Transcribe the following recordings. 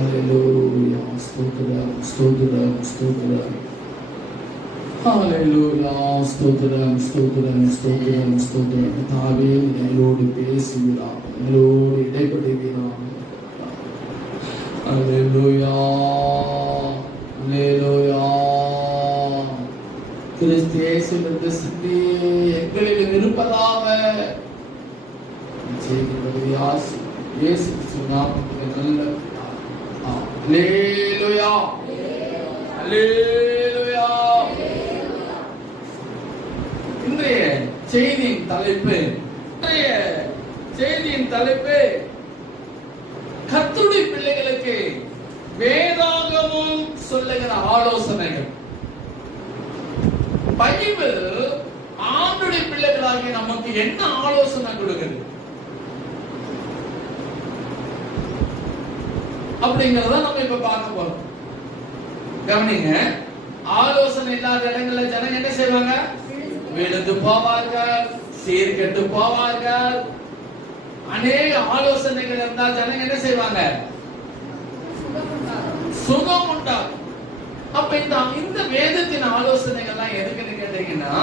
ஹalleluya ஸ்தோத்திரம் ஸ்தோத்திரம் ஸ்தோத்திரம் ஹalleluya ஸ்தோத்திரம் ஸ்தோத்திரம் ஸ்தோத்திரம் ஸ்தோத்திரம். கர்த்தாவே எங்களோடு பேசுகிறார், எங்களோடு இடைப்படுகிறார். ஹalleluya ஹalleluya. கிறிஸ்து இயேசுவின் சிந்தி எங்களில் இருப்பதாக இயேசு கிறிஸ்து நாமத்தில் நல்ல ஹalleluya ஹalleluya. இன்றைய செய்தியின் தலைப்பு கர்த்தருடைய பிள்ளைகளுக்கு வேதாகமம் சொல்லுகிற ஆலோசனைகள். பைபிள் ஆண்டுடைய பிள்ளைகளாகிய நமக்கு என்ன ஆலோசனை கொடுக்குது அப்படிங்கறத நம்ம இப்ப பார்க்க போறோம். கவனிங்க, ஆலோசனை இல்லாத இடங்கள்ல ஜனங்க என்ன செய்வாங்க? விழுந்து போவார்கள், சீர்கெட்டு போவார்கள். அநேக ஆலோசனைகள் இருந்தால் ஜனங்க என்ன செய்வாங்க? சுகம் உண்டாகும். அப்ப இந்த வேதத்தின் ஆலோசனைகள்லாம் எதுக்குன்னு கேட்டீங்கன்னா,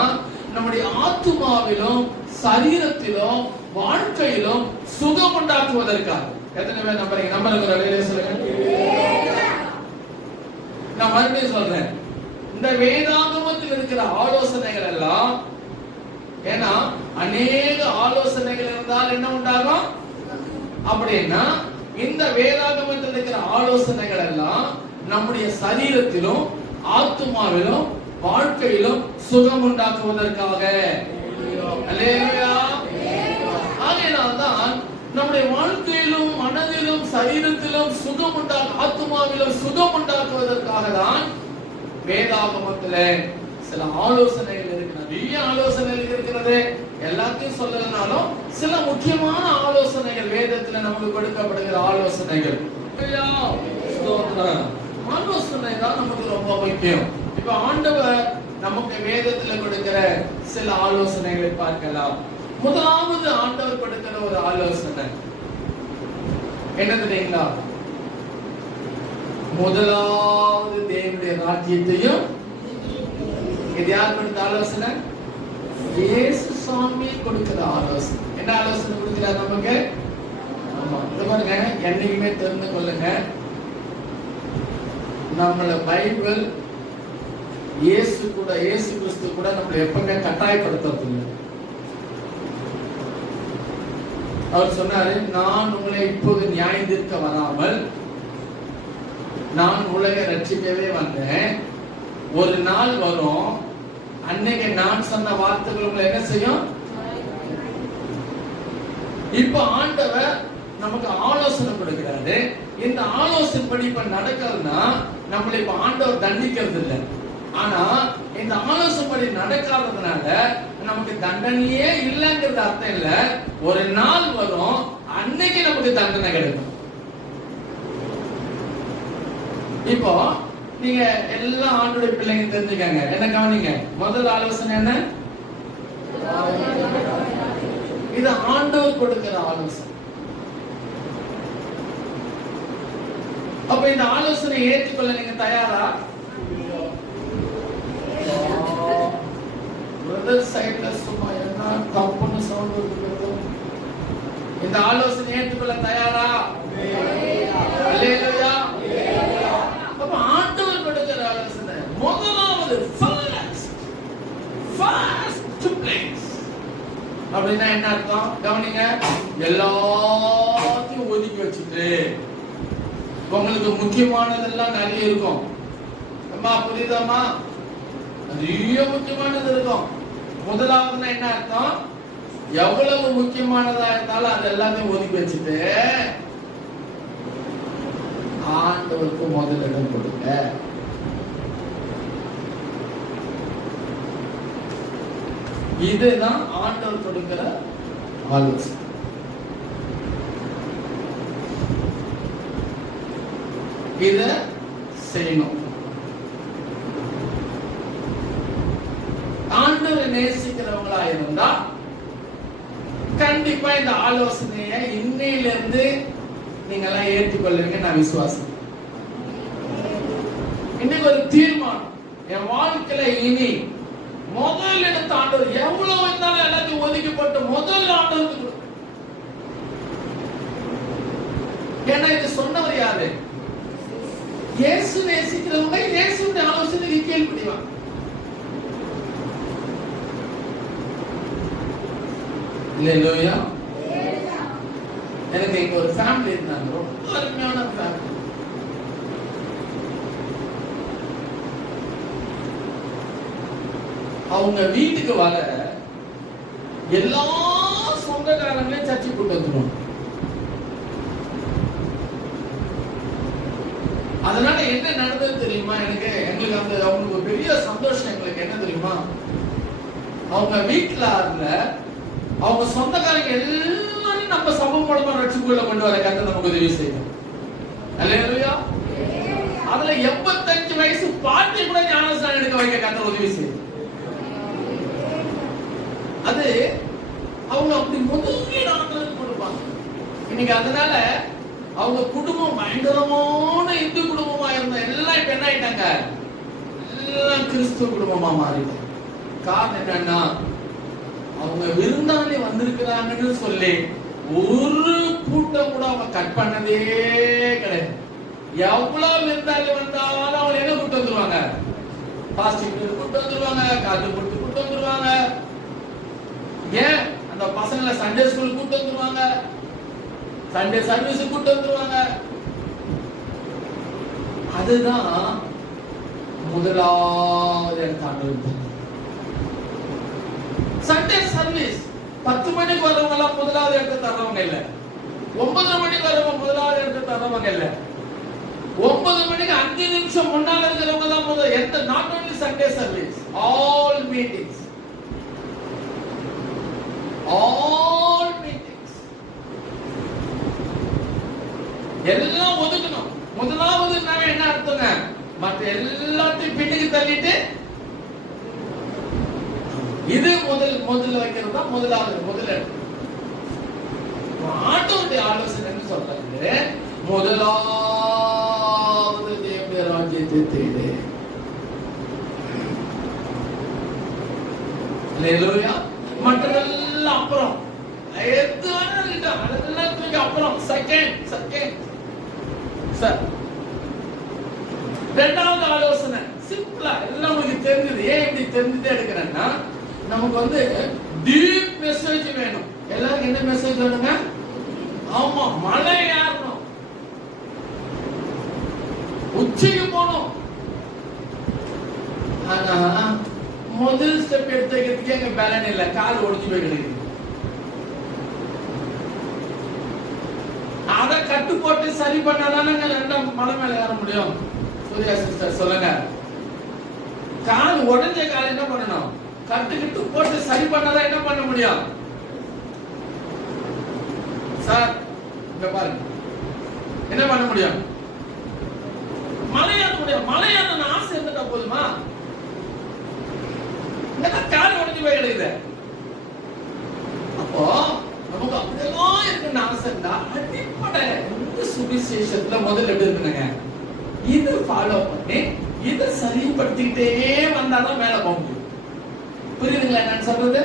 நம்முடைய ஆத்துமாவிலும் சரீரத்திலும் வாழ்க்கையிலும் சுகம் உண்டாக்குவதற்காக. எத்தனை பேர் நம்புறீங்க? நம்புறவங்க சொல்லுங்க. நான் மறுபடியும் சொல்றேன், இந்த வேதாகமத்தில் இருக்கிற ஆலோசனைகள் எல்லாம், ஏன்னா அநேக ஆலோசனைகள் இருந்தால் என்ன உண்டாகும் அப்படின்னா, இந்த வேதாகமத்தில் இருக்கிற ஆலோசனைகள் எல்லாம் நம்முடைய சரீரத்திலும் ஆத்துமாவிலும் வாழ்க்கையிலும் சுகம் உண்டாக்குவதற்காக. ஆகையினால்தான் நம்முடைய வாழ்க்கையிலும் மனதிலும் சரீரத்திலும் சுகம் ஆத்துமாவிலும் சுகம் உண்டாக்குவதற்காக தான் வேதாகமத்தில் சில ஆலோசனைகள் இருக்கு. நிறைய ஆலோசனைகள் இருக்கிறது. எல்லாத்தையும் சொல்லலனாலும் சில முக்கியமான ஆலோசனைகள் வேதத்தில் நமக்கு கொடுக்கப்படுகிற ஆலோசனைகள். ஆலோசனை தான் நமக்கு ரொம்ப முக்கியம். இப்ப ஆண்டவர் நமக்கு வேதத்துல கொடுக்கிற சில ஆலோசனைகளை பார்க்கலாம். முதலாவது ஆண்டவர் கொடுக்கிற ஒரு ஆலோசனை என்ன தெரியுங்களா? முதலாவது தேவனுடைய ராஜ்யத்தையும். இது யார் கொடுத்த ஆலோசனை? இயேசு சுவாமி கொடுக்கிற ஆலோசனை. என்ன ஆலோசனை கொடுக்கிறார் நமக்கு? ஆமா, இது பாருங்க, என்னைக்குமே தெரிந்து கொள்ளுங்க, நம்மள பைபிள் இயேசு கிறிஸ்து கூட நம்மளை எப்பவுமே கட்டாயப்படுத்துறது. அவர் சொன்னாரு, நான் உங்களை இப்போது நியாயந்திருக்க வராமல் நான் உலகை ரட்சிக்கவே வந்தேன். ஒரு நாள் வரும், அன்னைக்கு நான் சொன்ன வார்த்தைகள் உங்களை என்ன செய்யும்? இப்ப ஆண்டவர் நமக்கு ஆலோசனை கொடுக்கிறாரு. இந்த ஆலோசனை படி இப்ப நடக்கிறதுனா நம்மளை இப்ப ஆண்டவர் தண்டிக்கிறது இல்லை. ஆனா இந்த ஆலோசனை படி நடக்காததுனால நமக்கு தண்டனையே இல்லைங்கிறது அர்த்தம் இல்ல. ஒரு நாள் வரும், அன்னைக்கு நமக்கு தண்டனை கிடைக்கும். இப்போ நீங்க எல்லா ஆண்டுடைய பிள்ளைங்க தெரிஞ்சுக்கங்க, என்ன கவனிங்க. முதல் ஆலோசனை என்ன? இது ஆண்டவர் கொடுக்கிற ஆலோசனை. அப்ப இந்த ஆலோசனை ஏற்றுக்கொள்ள நீங்க தயாரா? பிரதர் சைடுல சும்மா என்ன தப்புன்னு சவுண்ட் வருது. இந்த ஆலோசனை ஏற்றுக்கொள்ள தயாரா? அல்லேலூயா. அப்ப ஆண்டவர் கொடுக்கிற ஆலோசனை முதலாவது ஃபர்ஸ்ட் பிளேஸ் அப்படின்னா என்ன அர்த்தம்? கவனிங்க, எல்லாத்தையும் ஒதுக்கி வச்சுட்டு உங்களுக்கு முக்கியமானதெல்லாம் நிறைய இருக்கும். அம்மா புரியுதாம்மா? நிறைய முக்கியமானது இருக்கும். முதலாவதுன்னா என்ன அர்த்தம்? எவ்வளவு முக்கியமானதா இருந்தாலும் அது எல்லாத்தையும் ஒதுக்கி வச்சுட்டு ஆண்டவருக்கு முதலிடம் கொடுங்க. இதுதான் ஆண்டவர் கொடுக்கிற ஆலோசனை. இத செய்யணும். ஆண்டவரை நேசிக்கிறவங்களா இருந்தா கண்டிப்பா இந்த ஆலோசனையை இன்னையிலிருந்து நீங்க எல்லாம் ஏற்றுக்கொள்ளுவீங்க நான் விசுவாசம். இன்னைக்கு ஒரு தீர்மானம், என் வாழ்க்கையில இனி முதல் இடத்த ஆண்டவர் எவ்வளவு இருந்தாலும் எல்லாத்தையும் ஒதுக்கப்பட்டு முதல் ஆண்டவருக்கு. ஏன்னா இது சொன்னவர் யாரு? இயேசு நேசிக்கிறவங்க இயேசுடைய ஆலோசனைக்கு கீழ்ப்படிவாங்க. இல்லையா? எனக்கு இங்க ஒரு ஃபேமிலி இருந்தாங்க, ரொம்ப அருமையான ஃபேமிலி. அவங்க வீட்டுக்கு வர எல்லா சொந்தக்காரங்களையும் சர்ச்சை கூட்டு வந்துருவாங்க. அதனால என்ன நடந்தது தெரியுமா? எங்களுக்கு அந்த அவங்களுக்கு ஒரு பெரிய சந்தோஷம். எங்களுக்கு என்ன தெரியுமா? அவங்க வீட்டுல அவங்க சொந்தக்காரங்க எல்லாரும் நம்ம சபை மூலமா ரட்சிப்புக்குள்ள கொண்டு வர கர்த்தர் நமக்கு உதவி செய்யும். அல்லேலூயா. அதுல 85 வயசு பாட்டி கூட ஞானஸ்நானம் எடுக்க வைக்க கர்த்தர் உதவி செய்யும். அது அவங்க அப்படி முதல்ல ஆண்டவருக்கு கொடுப்பாங்க. இன்னைக்கு அதனால அவங்க குடும்பம் பயங்கரமான இந்து குடும்பமா இருந்த எல்லாம் இப்ப என்ன ஆயிட்டாங்க? எல்லாம் கிறிஸ்துவ குடும்பமா மாறிட்டாங்க. காரணம் என்னன்னா, அவங்க விருந்தாளி வந்திருக்கிறாங்கன்னு சொல்லி ஒரு கூட்டம் கூட அவங்க கட் பண்ணதே கிடையாது. எவ்வளவு விருந்தாளி வந்தாலும் அவங்க என்ன கூட்டு வந்துருவாங்க? பாஸ்டிங் கூட்டு வந்துருவாங்க, காத்து கொடுத்து கூட்டு வந்துருவாங்க. ஏன் அந்த பசங்களை சண்டே ஸ்கூல் கூட்டு வந்துருவாங்க, சண்டே சர்வீஸ் கூட்டு வந்துருவாங்க. அதுதான் முதலாவது எடுத்தாங்க. சண்டே சர்வீஸ் 10 மணிக்கு வரவங்க எல்லாம் முதலாவது எடுத்து தர்றவங்க இல்ல, 9 மணிக்கு வரவங்க முதலாவது எடுத்து தர்றவங்க இல்ல, 9 மணிக்கு 5 நிமிஷம் முன்னால இருக்கிறவங்க தான் முதல் எந்த. Not only Sunday service, all meetings, all meetings எல்லாம் ஒதுக்கணும். முதலாவது என்ன அர்த்தங்க? மற்ற எல்லாத்தையும் பின்னுக்கு தள்ளிட்டு இது முதல்ல வைக்கிறது தான் முதலாவது. ஆண்டவருடைய ஆலோசனை என்ன சொல்றாரு? முதலாவது தேவனுடைய ராஜ்யத்தை தேடு. அல்லேலூயா. மற்றதெல்லாம் அப்புறம், எது அதெல்லாம் அப்புறம், செகண்ட் சார். இரண்டாவது ஆலோசனை சிம்பிளா எல்லாம் உங்களுக்கு தெரிஞ்சது. ஏன் இப்படி தெரிஞ்சுட்டே எடுக்கிறேன்னா, நமக்கு டீப் மெசேஜ் வேணும். எல்லாருக்கும் என்ன மெசேஜ் வேணுங்க? ஆமா, மலை ஏறணும், உச்சிக்கு போகணும். ஆனா முதல் ஸ்டெப் எடுத்துக்கிறதுக்கு எங்க பேலன் இல்ல, கால் ஒடிஞ்சு போய் கிடைக்குது. அதை கட்டு போட்டு சரி பண்ணாதானங்க ரெண்டாம் மலை மேல ஏற முடியும். சூர்யா சிஸ்டர் சொல்லுங்க. கால் உடஞ்ச கால் என்ன பண்ணணும்? கட்டுக்கிட்டு போட்டு சரி பண்ணாதான் என்ன பண்ண முடியும்? சார் இங்க பாருங்க, என்ன பண்ண முடியும்? மலையாள முடியும். மலையாள ஆசை இருந்துட்டா போதுமா? கால் உடஞ்சு போய் கிடைக்குது. அப்போ நமக்கு அப்படியெல்லாம் இருக்குன்னு ஆசை இருந்தா அடிப்படை இந்த சுவிசேஷத்துல முதல்ல எப்படி இருக்குங்க? இது ஃபாலோ பண்ணி இதை சரிப்படுத்திக்கிட்டே வந்தாதான் மேல போக முடியும். புரியுதுங்களா நான் சொல்றது?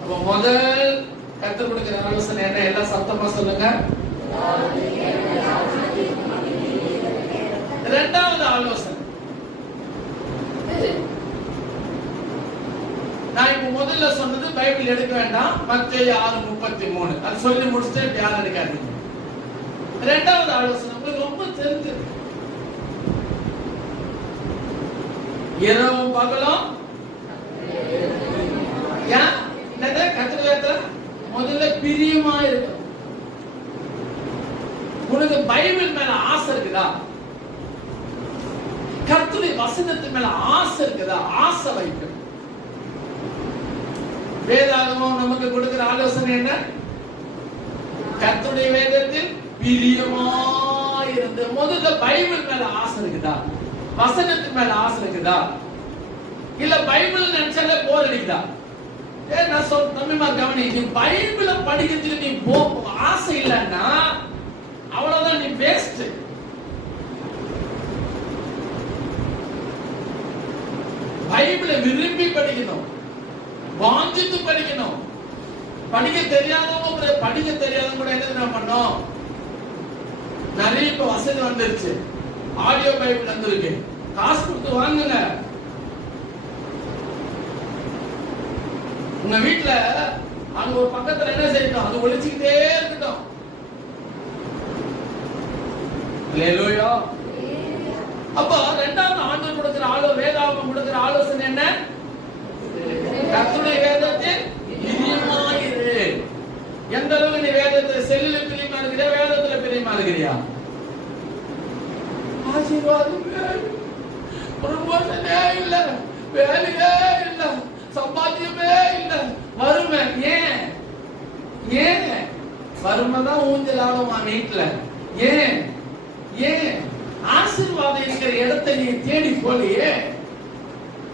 அப்ப முதல் கற்றுக் கொடுக்கிற ஆலோசனை என்ன? எல்லாம் சத்தமா சொல்லுங்க. இரண்டாவது ஆலோசனை, நான் இப்ப முதல்ல சொன்னது பைபிள் எடுக்க வேண்டாம், மத்தேயு 6:33 அது சொல்லி முடிச்சுட்டு யாரும் எடுக்காதீங்க. இரண்டாவது ஆலோசனை உங்களுக்கு ரொம்ப தெரிஞ்சது. இரவும் பகலும் கத்திர முதல்ல பிரியமா இருக்கும். உனக்கு பைபிள் மேல ஆசை இருக்குதா? கர்த்தருடைய வசனத்து மேல ஆசை இருக்குதா? ஆசை வைக்க. வேதாகமம் நமக்கு கொடுக்கிற ஆலோசனை என்ன? கர்த்தருடைய வேதத்தில் பிரியமாயிருந்து. முதல்ல பைபிள் மேல ஆசை இருக்குதா? வசனத்து மேல ஆசை இருக்குதா? இல்ல பைபிள் நினைச்சாலே போர் அடிக்குதா? நான் தம்பிமா கவனி, நீ பைபிளை படிக்கிறதுக்கு நீ ஆசை இல்லைன்னா அவ்வளவுதான், நீ வேஸ்ட். பைபிளை விரும்பி படிக்கணும், வாஞ்சித்து படிக்கணும். படிக்க தெரியாதவங்க கூட என்ன பண்ணோம், நிறைய இப்ப வசதி வந்துருச்சு, ஆடியோ பைபிள் வந்திருக்கு, காசு கொடுத்து வாங்குங்க. உங்க வீட்டுல அங்க ஒரு பக்கத்துல என்ன செய்யணும், அது ஒழிச்சுக்கிட்டே இருக்கட்டும். அல்லேலூயா. அப்ப இரண்டாவது ஆண்டவர் கொடுக்கிற வேதாகமம் கொடுக்கிற ஆலோசனை என்ன? கர்த்தருடைய வேதத்தில் பிரியமாயிரு. எந்த அளவுக்கு நீ வேதத்துல செல்லுல பிரியமா இருக்கிறியா, வேதத்துல பிரியமா இருக்கிறியா? ஆசீர்வாதம் ப்ரமோஷனே இல்ல, வேலையே இல்ல, சம்பாத்தியமே இல்ல, வறுமை. ஏன் வறுமைதான் ஊஞ்சல் ஆடுமா வீட்டுல? ஏன் ஆசீர்வாதம் இருக்கிற இடத்தை நீ தேடி போலியே.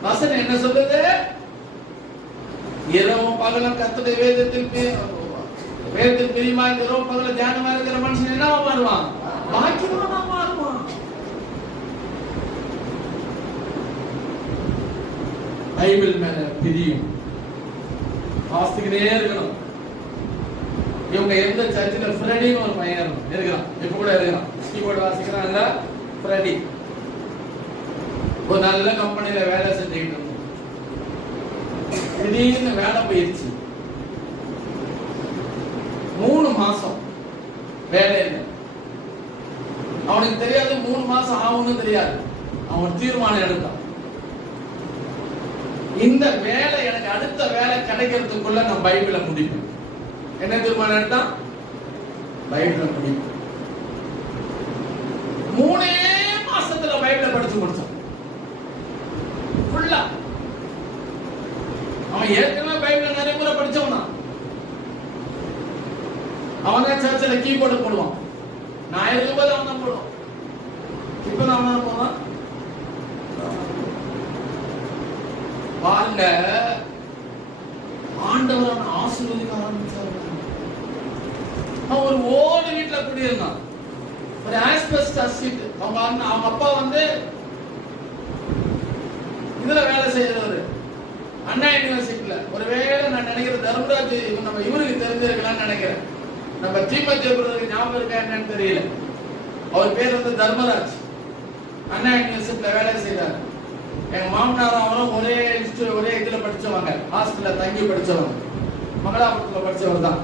வசனம் என்ன சொல்லுது? இரவும் பகலும் கர்த்தருடைய வேதத்தில் பிரியமா இரவும் பகல தியானமா இருக்கிற மனுஷன் என்ன மாறுவான்? பாக்கியவானா மாறுவான். பைபிள் மேல பிரியும், வாசிக்கிட்டே இருக்கணும். இவங்க எந்த சர்ச்சில் ஃப்ரெடின்னு ஒரு பையன் இருக்கிறான், இப்ப கூட இருக்கிறான், கீபோர்டு வாசிக்கிறாங்க. ஃப்ரெடி ஒரு நல்ல கம்பெனியில வேலை செஞ்சுக்கிட்டு இருந்தோம். திடீர்னு வேலை போயிருச்சு. 3 மாசம் வேலை இல்லை. அவனுக்கு தெரியாது 3 மாசம் ஆகும்னு தெரியாது. அவன் தீர்மானம் எடுத்தான், இந்த வேலை எனக்கு அடுத்த வேலை கிடைக்கிறதுக்குள்ள நான் பைபிளை முடிப்பேன். என்ன தீர்மானம் எடுத்தான்? பைபிளை முடிப்பேன். 3 மாசத்துல பைபிளை படிச்சு முடிச்சான் ஃபுல்லா. அவன் ஏற்கனவே பைபிளை நிறைய முறை படிச்சவனா. அவனே சர்ச்சில் கீபோர்டு போடுவான். நான் இருக்கும்போது அவன் தான் போடுவான். இப்ப நான் தான் போவான். பாருங்க, ஆண்டவர் அவனை ஆசீர்வதிக்க ஆரம்பிச்சாரு. அவன் ஒரு ஓடு வீட்டுல குடியிருந்தான். ஒரு ஆஸ்பெஸ்டாஸ் சீட். அவங்க அப்பா வந்து இதுல வேலை செய்யறவரு, அண்ணா யூனிவர்சிட்டியில. ஒருவேளை நான் நினைக்கிறேன் தர்மராஜ் நம்ம இவருக்கு தெரிஞ்சிருக்கலாம்னு நினைக்கிறேன். நம்ம தீமத்திய பிரதருக்கு ஞாபகம் இருக்கா என்னன்னு தெரியல. அவர் பேர் வந்து தர்மராஜ். அண்ணா யூனிவர்சிட்டியில வேலை செய்தார். எங்க மாமனாரும் அவரும் ஒரே இதுல படிச்சவங்க, ஹாஸ்டல்ல தங்கி படிச்சவங்க, மங்களாபுரத்துல படிச்சவர் தான்.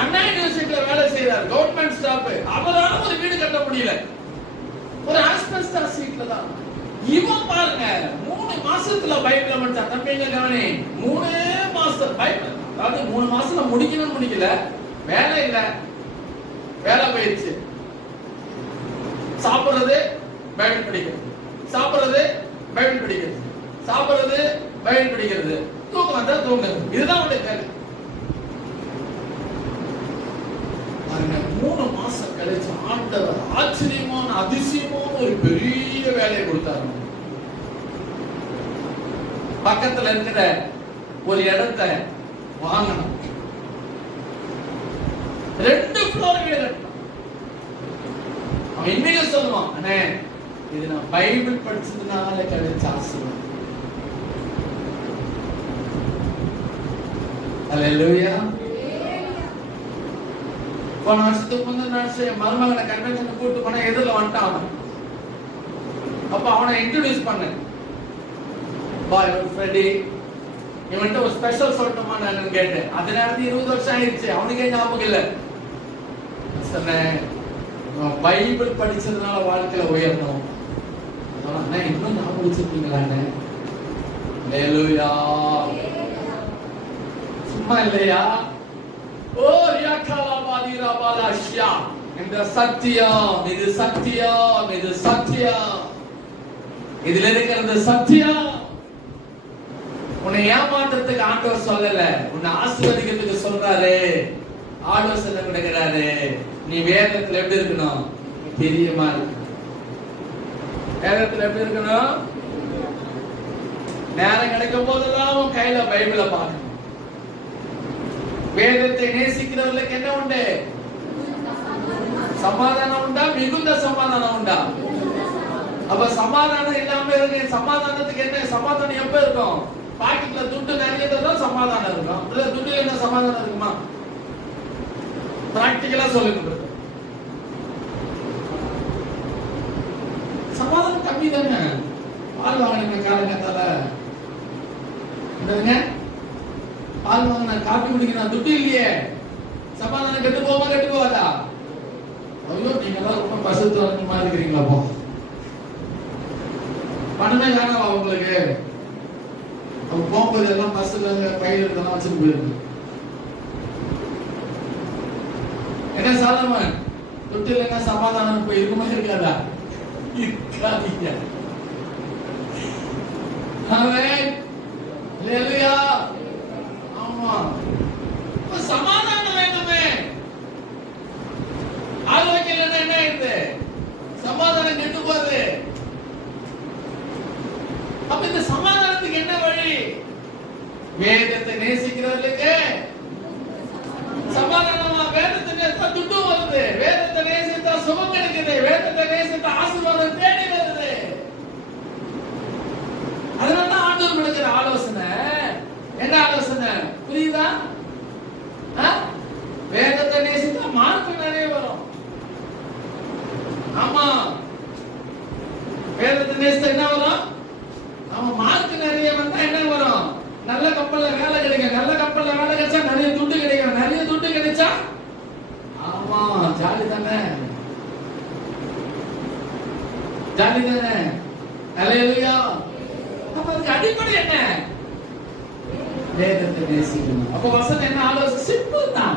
அண்ணா யூனிவர்சிட்டியில வேலை செய்யறாரு, கவர்மெண்ட் ஸ்டாஃப். அவரால ஒரு வீடு கட்ட முடியல, ஒரு ஆஸ்பெஸ்டாஸ் சீட்ல தான். இவன் பாருங்க 3 மாசத்துல பைபிள படிச்சா. தம்பிங்க கவனி, 3 மாசம் பைபிள், அதாவது 3 மாசத்துல முடிக்கல, வேலை இல்ல, வேலை போயிடுச்சு. சாப்பிடுறது பைபிள் படிக்கிறது, சாப்பிடுறது பைபிள் படிக்கிறது, சாப்பிடுறது பைபிள் படிக்கிறது, தூக்கம் வந்தா தூங்குறது. இதுதான் உடைய வேலை. 3 மாசம் கழிச்சு ஆண்டவர் ஆச்சரியமான அதிசயமான ஒரு பெரிய வேலையை கொடுத்தாரு. பக்கத்துல இருக்கிற ஒரு இடத்தை வாங்கணும், 2 ஃப்ளோர் வீடு கட்டணும். அவன் இன்னைக்கு சொல்லுவான், அண்ணே இது நான் பைபிள் படிச்சதுனால கிடைச்ச ஆசீர்வாதம். அல்லேலூயா. போன வருஷத்துக்கு முந்தின வருஷம் மருமகனை கன்வென்ஷன் கூட்டு போனா எதிரில் வந்துட்டான் அவன். அப்ப அவனை இன்ட்ரோடியூஸ் பண்ணேன். பாய் ஃப்ரெடி, இவன்ட்ட ஒரு ஸ்பெஷல் சொல்லட்டுமா நான் கேட்டேன். அது நேரத்தில் 20 வருஷம் ஆயிடுச்சு, அவனுக்கே ஞாபகம் இல்லை. சொன்னேன், பைபிள் படிச்சதுனால வாழ்க்கையில உயரணும். அண்ணா இன்னும் ஞாபகம் வச்சிருக்கீங்களாண்ணே? அல்லேலூயா. சும்மா இல்லையா? ஓ ரியாக்காலாபாதி ராபாலாஷ்யா. இந்த சத்தியம், இது சத்தியம், இது சத்தியம், இதுல இருக்கிறது சத்தியம். உன்னை ஏமாற்றத்துக்கு ஆண்டவர் சொல்லல, உன்னை ஆசீர்வதிக்கிறதுக்கு சொல்றாரு, ஆலோசனை கொடுக்கிறாரு. நீ வேதத்துல எப்படி இருக்கணும்? பிரியமா இருக்கணும். வேதத்துல எப்படி இருக்கணும்? நேரம் கிடைக்கும் போதெல்லாம் உன் கையில பைபிளை பார்க்கணும். வேதத்தை நேசிக்கிறவர்களுக்கு என்ன உண்டு? சமாதானம் உண்டா? மிகுந்த சமாதானம் உண்டா? அப்ப சமாதானம் இல்லாம இருக்கு. சமாதானத்துக்கு என்ன? சமாதானம் எப்ப இருக்கும்? பாக்கெட்ல துட்டு நிறைய தான் சமாதானம் இருக்கும். இல்ல துட்டு என்ன சமாதானம் இருக்குமா? பிராக்டிகலா சொல்லுங்க. சமாதானம் கம்மி தானே. பால் வாங்கின காலங்கத்தால பால் வாங்கின காப்பி குடிக்கணும், துட்டு இல்லையே. சமாதானம் கெட்டு போமா கெட்டு போவாதா? ஐயோ நீங்க எல்லாம் ரொம்ப பசுத்தமா இருக்கிறீங்களா? போ பணமே காணவா உங்களுக்கு? போகும்போது எல்லாம் பஸ்ல பையில இருந்தெல்லாம் வச்சுட்டு போயிருக்கு. என்ன சாதாரண துட்டு இல்லைன்னா சமாதானம் போய் இருக்குமா இருக்காதா? இருக்காதீங்க. ஆமா, சமாதானம் வேண்டுமே. ஆரோக்கியம் என்ன ஆயிடுது? சமாதானம் கெட்டு போகுது. அப்ப இந்த சமாதானத்துக்கு என்ன வழி? வேதத்தை நேசிக்கிறவர்களுக்கு சமாதானமா. வேதத்தை நேசித்தா துட்டு வருது. வேதத்தை நேசித்தா சுகம் கிடைக்குது. வேதத்தை நேசித்தா ஆசீர்வாதம் தேடி வருது. அதனால ஆண்டவர் கொடுக்கிற ஆலோசனை என்ன ஆலோசனை புரியுதா? வேதத்தை நேசித்தா மார்க் நிறைய வரும். ஆமா, வேதத்தை நேசித்தா என்ன வரும்? ஆமா, மார்க் நிறைய வந்தா என்ன வரும்? நல்ல கப்பல்ல வேலை கிடைக்கும். நல்ல கப்பல்ல வேலை கிடைச்சா நிறைய துட்டு கிடைக்கும். நிறைய துட்டு கிடைச்சா ஆமா ஜாலி தானே, ஜாலி தானே. அல்லேலூயா. அப்ப அதுக்கு அடிப்படை என்ன? வேதத்தை நேசிக்கணும். அப்ப வசனம் என்ன ஆலோசனை? சிம்பிள் தான்.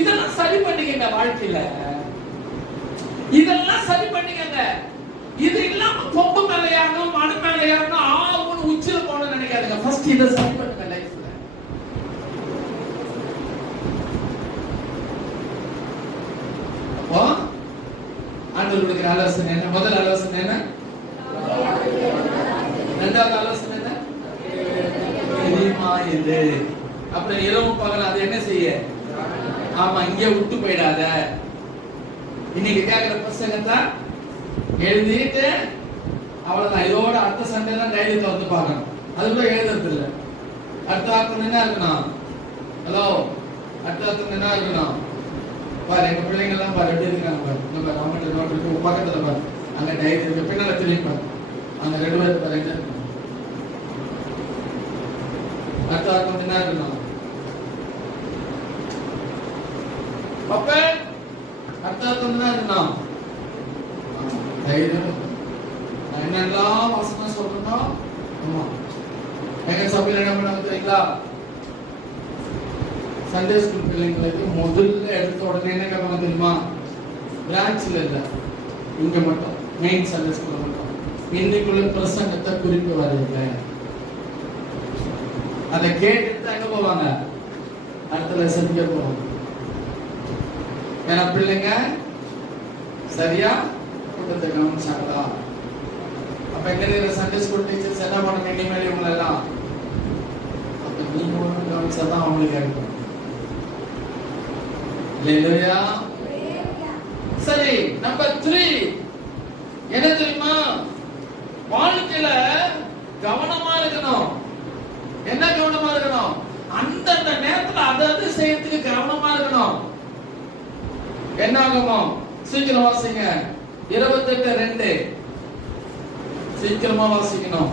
இதெல்லாம் சரி பண்ணிக்கங்க வாழ்க்கையில. இதெல்லாம் சரி பண்ணிக்கங்க. இது இல்லாம கொம்பு மேலையாகணும், மனு மேலையாகணும், ஆகும்னு உச்சில போன நினைக்காதுங்க. ஃபர்ஸ்ட் இதை சரி பண்ணுங்க லைஃப்ல. அப்போ ஆண்டவர் கொடுக்கிற ஆலோசனை என்ன? முதல் ஆலோசனை என்ன? இரண்டாவது ஆலோசனை என்ன? இது அப்புறம் இரவு பகல் அது என்ன செய்ய? ஆமா, இங்கே விட்டு போயிடாத. இன்னைக்கு கேட்கிற புத்தகத்தை எழுதிட்டு அவ்வளவுதான். இதோட அடுத்த சண்டே தான் டைரியில வந்து பார்க்கணும். அது கூட எழுதுறது இல்லை. அடுத்த வார்த்தை என்ன இருக்கணும்? ஹலோ, அடுத்த வார்த்தை என்ன இருக்கணும்? பாரு, எங்க பிள்ளைங்க எல்லாம் பாரு எப்படி இருக்காங்க பாரு. நம்ம கவர்மெண்ட் நோட் இருக்கு பக்கத்துல பாரு. அங்க டைரி இருக்கு, பின்னால திரும்பி பாரு. அந்த 2 பேர் பாரு என்ன இருக்கணும்? அடுத்த வார்த்தை என்ன இருக்கணும்? அப்ப அடுத்த வார்த்தை என்ன இருக்கணும்? என்னெல்லாம் வசனம் சொல்றோம். ஆமா, எங்க சபையில என்ன பண்ணாங்க தெரியுங்களா? சண்டே ஸ்கூல் பிள்ளைங்களுக்கு முதல்ல எடுத்த உடனே என்ன கேட்பாங்க தெரியுமா? பிரான்ச்ல இல்ல, இங்க மட்டும் மெயின் சண்டே ஸ்கூல்ல மட்டும் இன்னைக்குள்ள பிரசங்கத்தை குறிப்பு வரீங்க. அதை கேட்டுட்டு எங்க போவாங்க? அடுத்த லெசனுக்கே போவாங்க. ஏன்னா பிள்ளைங்க சரியா கூட்டத்தை கவனிச்சாங்களா? அப்ப எங்க இருக்கிற சண்டே ஸ்கூல் டீச்சர்ஸ் என்ன பண்ணணும்? இனிமேல் இவங்க எல்லாம் அப்ப நீங்க ஒண்ணு கவனிச்சாதான் அவங்களுக்கு இருக்கும். அல்லேலூயா. சரி, நம்பர் 3 என்ன தெரியுமா? வாழ்க்கையில கவனமா இருக்கணும். என்ன கவனமா இருக்கணும்? அந்தந்த நேரத்துல அதாவது செய்யறதுக்கு கவனமா இருக்கணும். என்ன ஆகுமோ? சீக்கிரம் வாசிங்க. 28:2 சீக்கிரமா வாசிக்கணும்.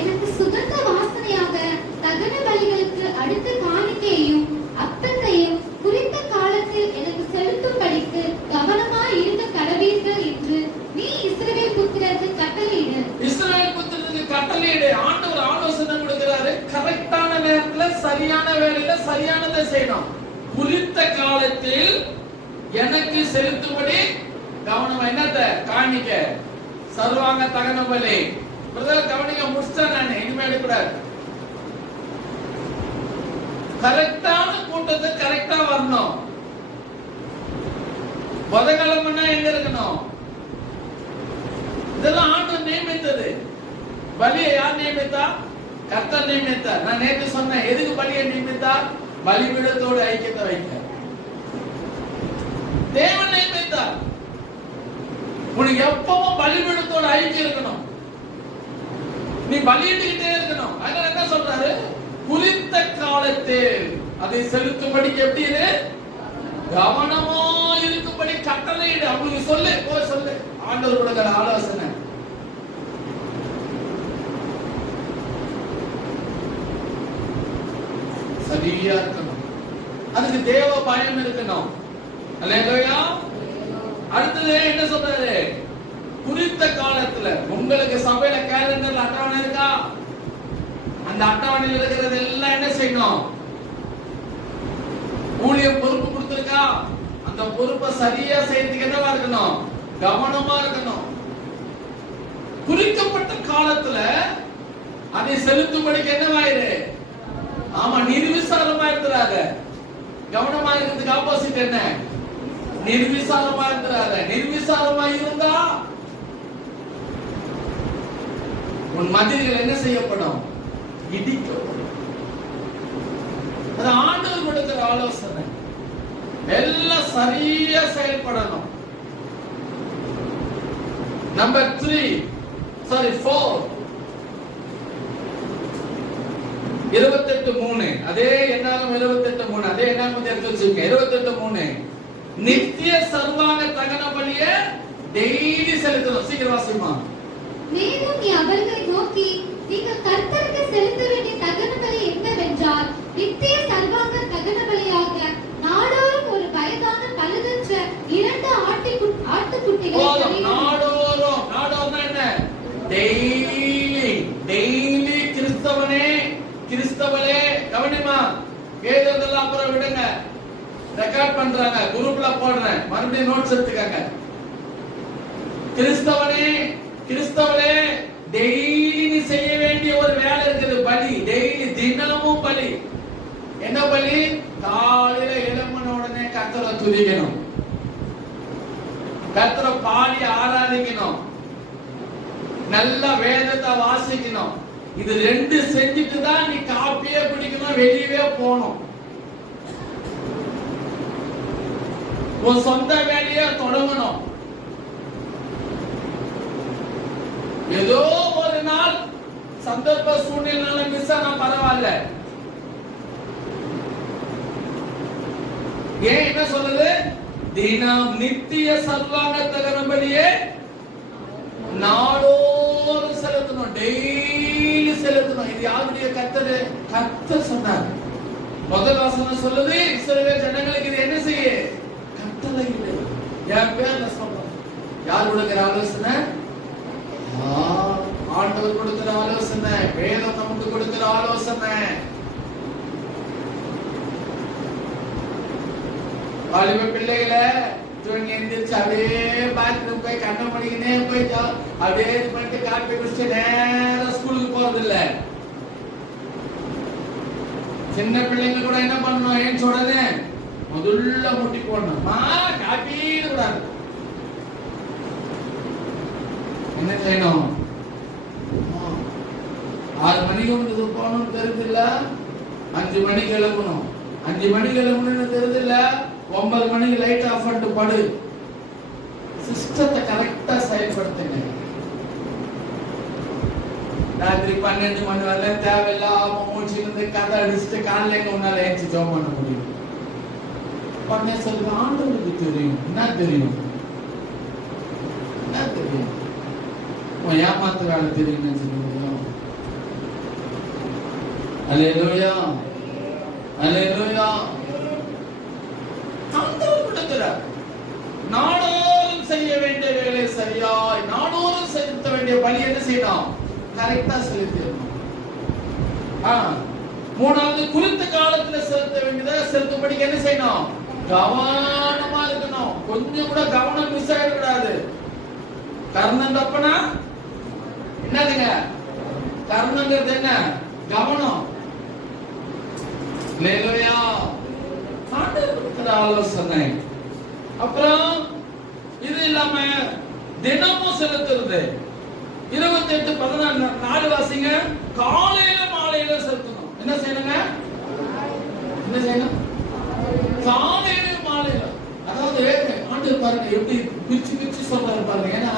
எனக்கு சுகந்த வாசனையாக தகன பலிகளுக்கு அடுத்த காணிக்கையும் அப்பத்தையும் குறித்த காலத்தில் எனக்கு செலுத்தும்படிக்கு கவனமாய் இருக்க கடவீர்கள் என்று நீ இஸ்ரவேல் புத்திரருக்கு கட்டளையிடு. இஸ்ரவேல் புத்திரருக்கு கட்டளையிடு. ஆண்டவர் ஆலோசனை கொடுக்கிறாரு. கரெக்டான நேரத்துல சரியான வேளையில சரியானதை செய்யணும். குறித்த காலத்தில் எனக்கு செலுத்தும்படி கவனம். என்னத்த? காணிக்க, சர்வாங்க தகன பலி. பிரதர் கவனிக்க முடிச்சிட்டேன் நான், இனிமேல் எடுக்கூடாது. கரெக்டான கூட்டத்தை கரெக்டா வரணும். பதகலம்னா எங்க இருக்கணும்? இதெல்லாம் ஆண்டவர் நியமித்தது. பலியை யார் நியமித்தா? கர்த்தர் நியமித்தார். நான் நேற்று சொன்னேன், எதுக்கு பலியை நியமித்தார்? பலிபீடத்தோடு ஐக்கியத்தை வைக்க தேவன் நியமித்தார். உனக்கு எப்பவும் பலிபீடத்தோட ஐக்கியம் இருக்கணும். நீ பலியிட்டுக்கிட்டே இருக்கணும். அதனால என்ன சொல்றாரு? குறித்த காலத்தில் அதை செலுத்தும்படிக்கு எப்படி இரு? கவனமா இருக்கும்படி கட்டளையிடு. அவங்களுக்கு சொல்லு, போய் சொல்லு. ஆண்டவர் கொடுக்கிற ஆலோசனை. சரியா இருக்கணும். அதுக்கு தேவ பயம் இருக்கணும். அல்லேலூயா. அடுத்தது என்ன சொல்றாரு? குறித்த காலத்துல உங்களுக்கு சபையில கேலண்டர்ல அட்டவணை இருக்கா? அந்த அட்டவணையில் இருக்கிறது எல்லாம் என்ன செய்யணும்? ஊழியம் பொறுப்பு கொடுத்திருக்கா? அந்த பொறுப்பை சரியா செய்யறதுக்கு என்னவா இருக்கணும்? கவனமா இருக்கணும். குறிக்கப்பட்ட காலத்துல அதை செலுத்தும்படிக்கு என்னவாயிரு? ஆமா, நிர்விசாரமா இருக்கிறாங்க. கவனமா இருக்கிறதுக்கு ஆப்போசிட் என்ன? நிர்விசாரமா இருக்கிறாங்க. நிர்விசாரமா இருந்தா உன் மதில்கள் என்ன செய்யப்படும்? இடிக்கப்படும். அது ஆண்டவர் கொடுக்கிற ஆலோசனை. எல்லாம் சரியா செயல்படணும். நம்பர் 4 28:3 அதே என்னாகும் 28:3 அதே என்னாகும் எடுத்து வச்சிருக்கேன். 28:3 நித்திய சர்வாங்க தகன பலியை டெய்லி செலுத்தணும். சீக்கிரம் வாசிமா. மேலும் நீ அவர்களை நோக்கி, நீங்கள் கர்த்தருக்கு செலுத்த வேண்டிய தகன பலி என்னவென்றால், நித்திய சர்வாங்க தகன பலியாக நாடோறும் ஒரு வயதான பழுதற்ற 2 ஆட்டுக்குட்டிகளை நாடோறும் என்ன? டெய்லி கிறிஸ்தவனே கவனிமா. வேதத்தெல்லாம் அப்புறம் விடுங்க. ரெக்கார்ட் பண்றாங்க, குரூப்ல போடுறேன், மறுபடியும் நோட்ஸ் எடுத்துக்கங்க. கிறிஸ்தவனே டெய்லி செய்ய வேண்டிய ஒரு வேலை இருக்குது. பலி டெய்லி, தினமும் பலி. என்ன பலி? காலையில எழும்பின உடனே கர்த்தரை துதிக்கணும், கர்த்தரை பாடி ஆராதிக்கணும், நல்ல வேதத்தை வாசிக்கணும். இது 2 செஞ்சுட்டு தான் நீ காப்பியே குடிக்கணும், வெளியவே போகணும். உன் சொந்த வேலையை தொடங்கணும். ஏதோ ஒரு நாள் சந்தர்ப்ப சூழ்நிலை மிஸ் ஆனா பரவாயில்ல. ஏன் என்ன சொல்லுது? தினம் நித்திய சர்வாங்க தகன பலியை நாடோறும் செலுத்தணும், டெய்லி செலுத்தணும். இது யாருடைய? கர்த்தர் சொன்னார். முதல் வசனம் சொல்லுது, இஸ்ரவேல் ஜனங்களுக்கு இது என்ன செய்ய? கட்டளை இல்லை. என் பேர்ல சொல்றேன். யார் கொடுக்கிற ஆலோசனை? ஆண்டவர் கொடுக்கிற ஆலோசனை. வேதம் நமக்கு கொடுக்கிற ஆலோசனை. வாலிப பிள்ளைகளை தூங்கி எந்திரிச்சு அப்படியே பாத்ரூம் போய் கண்ண மணிக்கினே போய் அப்படியே பண்ணிட்டு காப்பி குடிச்சு நேரம் ஸ்கூலுக்கு போறது இல்ல. சின்ன பிள்ளைங்க கூட என்ன பண்ணணும்? ஏன் சொல்றதே முதல்ல முட்டி போடணும். காப்பி கூடாது. என்ன செய்யணும்? 6 மணிக்கு வந்து போகணும் தெரியுது இல்ல, 5 மணிக்கு எழுப்பணும். 5 மணிக்கு எழுப்பணும்னு தெரியுது இல்ல, 9 மணிக்கு லைட் ஆஃப் பண்ணிட்டு படு. சிஸ்டத்தை கரெக்டா செயல்படுத்துங்க. ராத்திரி 12 மணி வரை தேவையில்லாம மூச்சிலிருந்து கதை அடிச்சுட்டு காலையில எங்க உன்னால ஏஞ்சி ஜோம் பண்ண முடியும்? பண்ண சொல்லுங்க. ஆண்டவருக்கு தெரியும். என்ன தெரியும்? உன் ஏமாத்து வேலை தெரியும். அல்லேலூயா, அல்லேலூயா. ஆண்டவர் கொடுக்கிறார். நாடோறும் செய்ய வேண்டிய வேலை சரியாய், நாடோறும் செலுத்த வேண்டிய பலி என்ன செய்யணும்? கரெக்டா செலுத்திடணும். 3வது குறித்த காலத்துல செலுத்த வேண்டியதை செலுத்தும்படிக்கு என்ன செய்யணும்? கவனமா இருக்கணும். கொஞ்சம் கூட கவனம் மிஸ் ஆயிடக்கூடாது. கர்ணன் தப்பனா என்னதுங்க? கர்ணங்கிறது என்ன? கவனம். அல்லேலூயா. ஆலோசனை. அப்புறம் இது இல்லாம தினமும் செலுத்துறது. 28:14 வாசிங்க. காலையில மாலையில செலுத்தணும். என்ன செய்யணுங்க? என்ன செய்யணும்? காலையில மாலையில. அதாவது ஆண்டு ஆண்டு பாருங்க எப்படி பிரிச்சு பிரிச்சு சொல்றாரு பாருங்க. ஏன்னா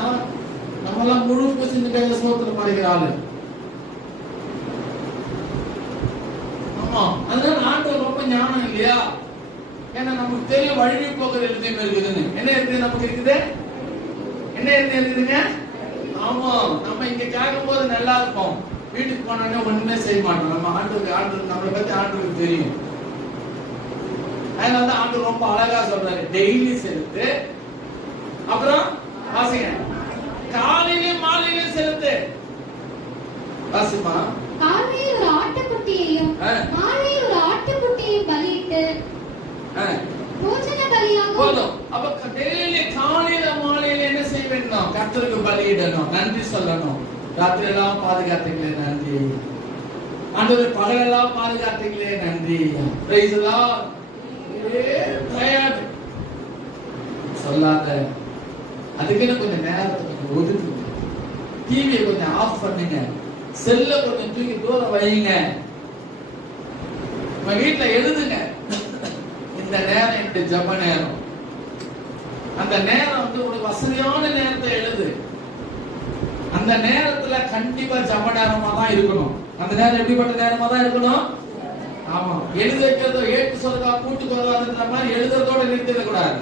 நம்ம எல்லாம் முழு பசிந்துக்காக சோத்துல மாறிக்கிற ஆளு. ஆமா, அதனால ஆண்டவர் ரொம்ப ஞானம் இல்லையா? ஏன்னா நமக்கு தெரியும் வழி போக்குற எழுதியும் இருக்குதுன்னு. என்ன எழுதி நமக்கு இருக்குது? என்ன எழுதி இருக்குதுங்க? ஆமா, நம்ம இங்க கேட்கும் போது நல்லா இருக்கும், வீட்டுக்கு போனோடனே ஒண்ணுமே செய்ய மாட்டோம். நம்ம ஆண்டு நம்மளை பத்தி ஆண்டுக்கு தெரியும். அதனால தான் ஆண்டு ரொம்ப அழகா சொல்றாரு, டெய்லி செலுத்து. அப்புறம் வாசிங்க, காலையிலும் மாலையிலும் செலுத்து. வாசிமா, காலையில் ஒரு ஆட்டுக்குட்டியையும் மாலையில் ஒரு ஆட்டுக்குட்டியையும் பலியிட்டு போஜன பலியாக. போதும். அப்ப டெய்லி காலையில மாலையில என்ன செய்ய வேண்டும்? கர்த்தருக்கு பலியிடணும், நன்றி சொல்லணும். ராத்திரி எல்லாம் பாதுகாத்தீங்களே நன்றி ஆண்டவரே, பகலெல்லாம் பாதுகாத்தீங்களே நன்றி. Praise the Lord. சொல்லாத, அதுக்குன்னு கொஞ்சம் நேரத்தை கொஞ்சம் ஒதுக்குங்க. டிவியை கொஞ்சம் ஆஃப் பண்ணுங்க, செல்ல கொஞ்சம் தூக்கி தூரம் வைங்க. உங்க வீட்டுல எழுதுங்க, இந்த நேரம் என்னுடைய ஜெப நேரம். அந்த நேரம் வந்து ஒரு வசதியான நேரத்தை எழுது. அந்த நேரத்துல கண்டிப்பா ஜெப நேரமா தான் இருக்கணும். அந்த நேரம் எப்படிப்பட்ட நேரமா தான் இருக்கணும்? ஆமா, எழுத வைக்கிறதோ ஏற்று சொல்றதா கூட்டுக்கு வருவாதுன்ற மாதிரி எழுதுறதோட நிறுத்திட கூடாது.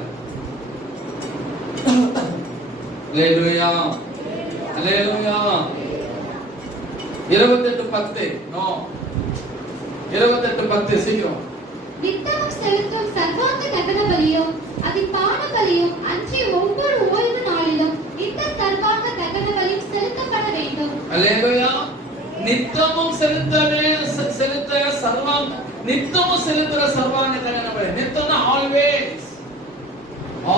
அல்லேலூயா, அல்லேலூயா. 28:10 நோ 28:10 சீக்கிரம். நித்தமும் செலுத்தும் சர்வாங்க தகன பலியும் அதின் பான பலியும் அன்றி ஒவ்வொரு ஓய்வு நாளிலும் இந்த சர்வாங்க தகன பலியும் செலுத்தப்பட வேண்டும். அல்லேலூயா. நித்தமும் செலுத்த சர்வாங்க, நித்தமும் செலுத்துற சர்வாங்க தகன பலி. நித்தம்னா ஆல்வேஸ்,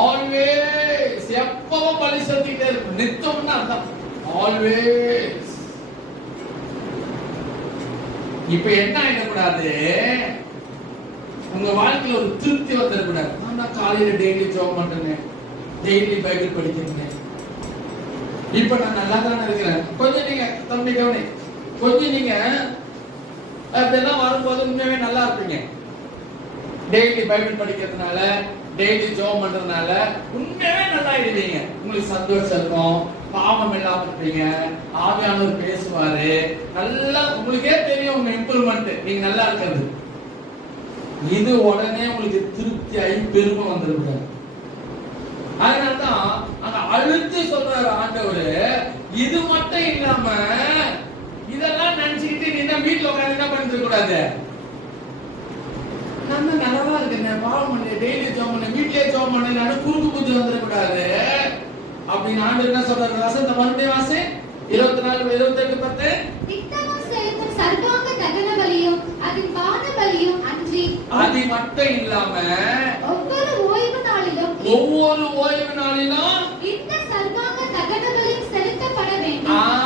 ஆல்வேஸ், எப்பவும் பலி செலுத்திட்டே இருக்கும். நித்தம்னா அர்த்தம் ஆல்வேஸ். இப்ப என்ன ஆயிடக்கூடாது, உங்க வாழ்க்கையில ஒரு திருப்தி வந்துடக்கூடாது. நான் காலையில டெய்லி ஜெபம் பண்றேன், டெய்லி பைபிள் படிக்கிறேன், இப்ப நான் நல்லா தானே இருக்கிறேன். கொஞ்சம் நீங்க தம்பி கவனி, கொஞ்சம் நீங்க அப்படியெல்லாம் வரும்போது உண்மையாவே நல்லா இருப்பீங்க. டெய்லி பைபிள் படிக்கிறதுனால, டெய்லி ஜெபம் பண்றதுனால உண்மையாவே நல்லா ஆயிடுவீங்க. உங்களுக்கு சந்தோஷம் இருக்கும், பாவம் இல்லாம இருப்பீங்க, ஆவியானவர் பேசுவாரு, நல்லா உங்களுக்கே தெரியும் உங்க இம்ப்ரூவ்மெண்ட், நீங்க நல்லா இருக்கிறது. இது உடனே உங்களுக்கு திருப்தி ஆகி பெருமை வந்துருக்காரு. அதனாலதான் அங்க அழுத்தி சொல்றாரு ஆண்டவர், இது மட்டும் இல்லாம இதெல்லாம் நினைச்சுக்கிட்டு நீ வீட்டுல உட்காந்து என்ன பண்ணிட்டு கூடாது. நான் நல்லா இருக்கேன், பாவம் பண்ணு, டெய்லி ஜெபம் பண்ணு, வீட்லயே ஜெபம் பண்ணு, நான் குறுக்கு புத்தி வந்துடக்கூடாது அப்படின்னு ஆண்டவர் என்ன சொல்றாரு? வசந்த மறுபடியும் வாசி 24:28-10. நித்தமும் செலுத்தும் சர்வாங்க தகன பலியும் அதின் பான பலியும் அன்றி அது மட்டும் இல்லாம ஒவ்வொரு ஓய்வு நாளிலும் இந்த சர்வாங்க தகன பலியும் செலுத்தப்பட வேண்டும்.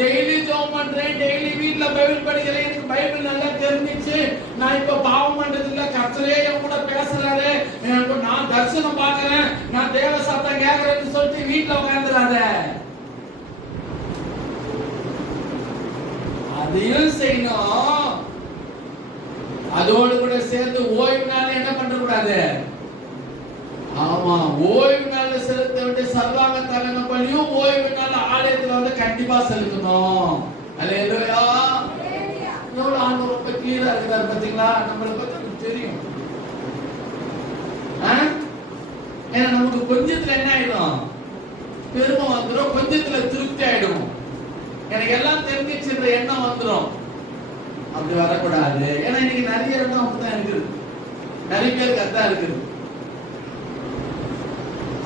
டெய்லி ஜெபம் பண்றேன், டெய்லி வீட்ல பைபிள் படிக்கிறேன், எனக்கு பைபிள் நல்லா தெரிஞ்சிச்சு, நான் இப்ப பாவம் பண்றது இல்ல, கர்த்தரே என் கூட பேசுறாரு, நான் தரிசனம் பார்க்கிறேன், நான் தேவ சத்தம் கேட்கிறேன்னு சொல்லிட்டு வீட்ல உட்கார்ந்துடாத. அதையும் செய்யணும். அதோடு கூட சேர்ந்து ஓய்வு நாள் என்ன பண்ற கூடாது? ஆமா, ஓய்வு நாள்ல செலுத்த வேண்டிய சர்வாங்க தகன பலியும் ஓய்வு நாள் ஆலயத்துல வந்து கண்டிப்பா செலுத்தணும். அல்லேலூயா. எவ்வளவு ஆண்டவர் ரொம்ப கிளியரா இருக்கிறார் பாத்தீங்களா? நம்மளை பத்தி தெரியும். ஏன்னா நமக்கு கொஞ்சத்துல என்ன ஆயிடும்? பெருமை வந்துடும், கொஞ்சத்துல திருப்தி ஆயிடும். எனக்கு எல்லாம் தெரிஞ்சிச்சுன்ற எண்ணம் வந்துடும். அப்படி வரக்கூடாது. ஏன்னா இன்னைக்கு நிறைய இடம் அப்படிதான் இருக்குது, நிறைய பேருக்கு அதான் இருக்குது.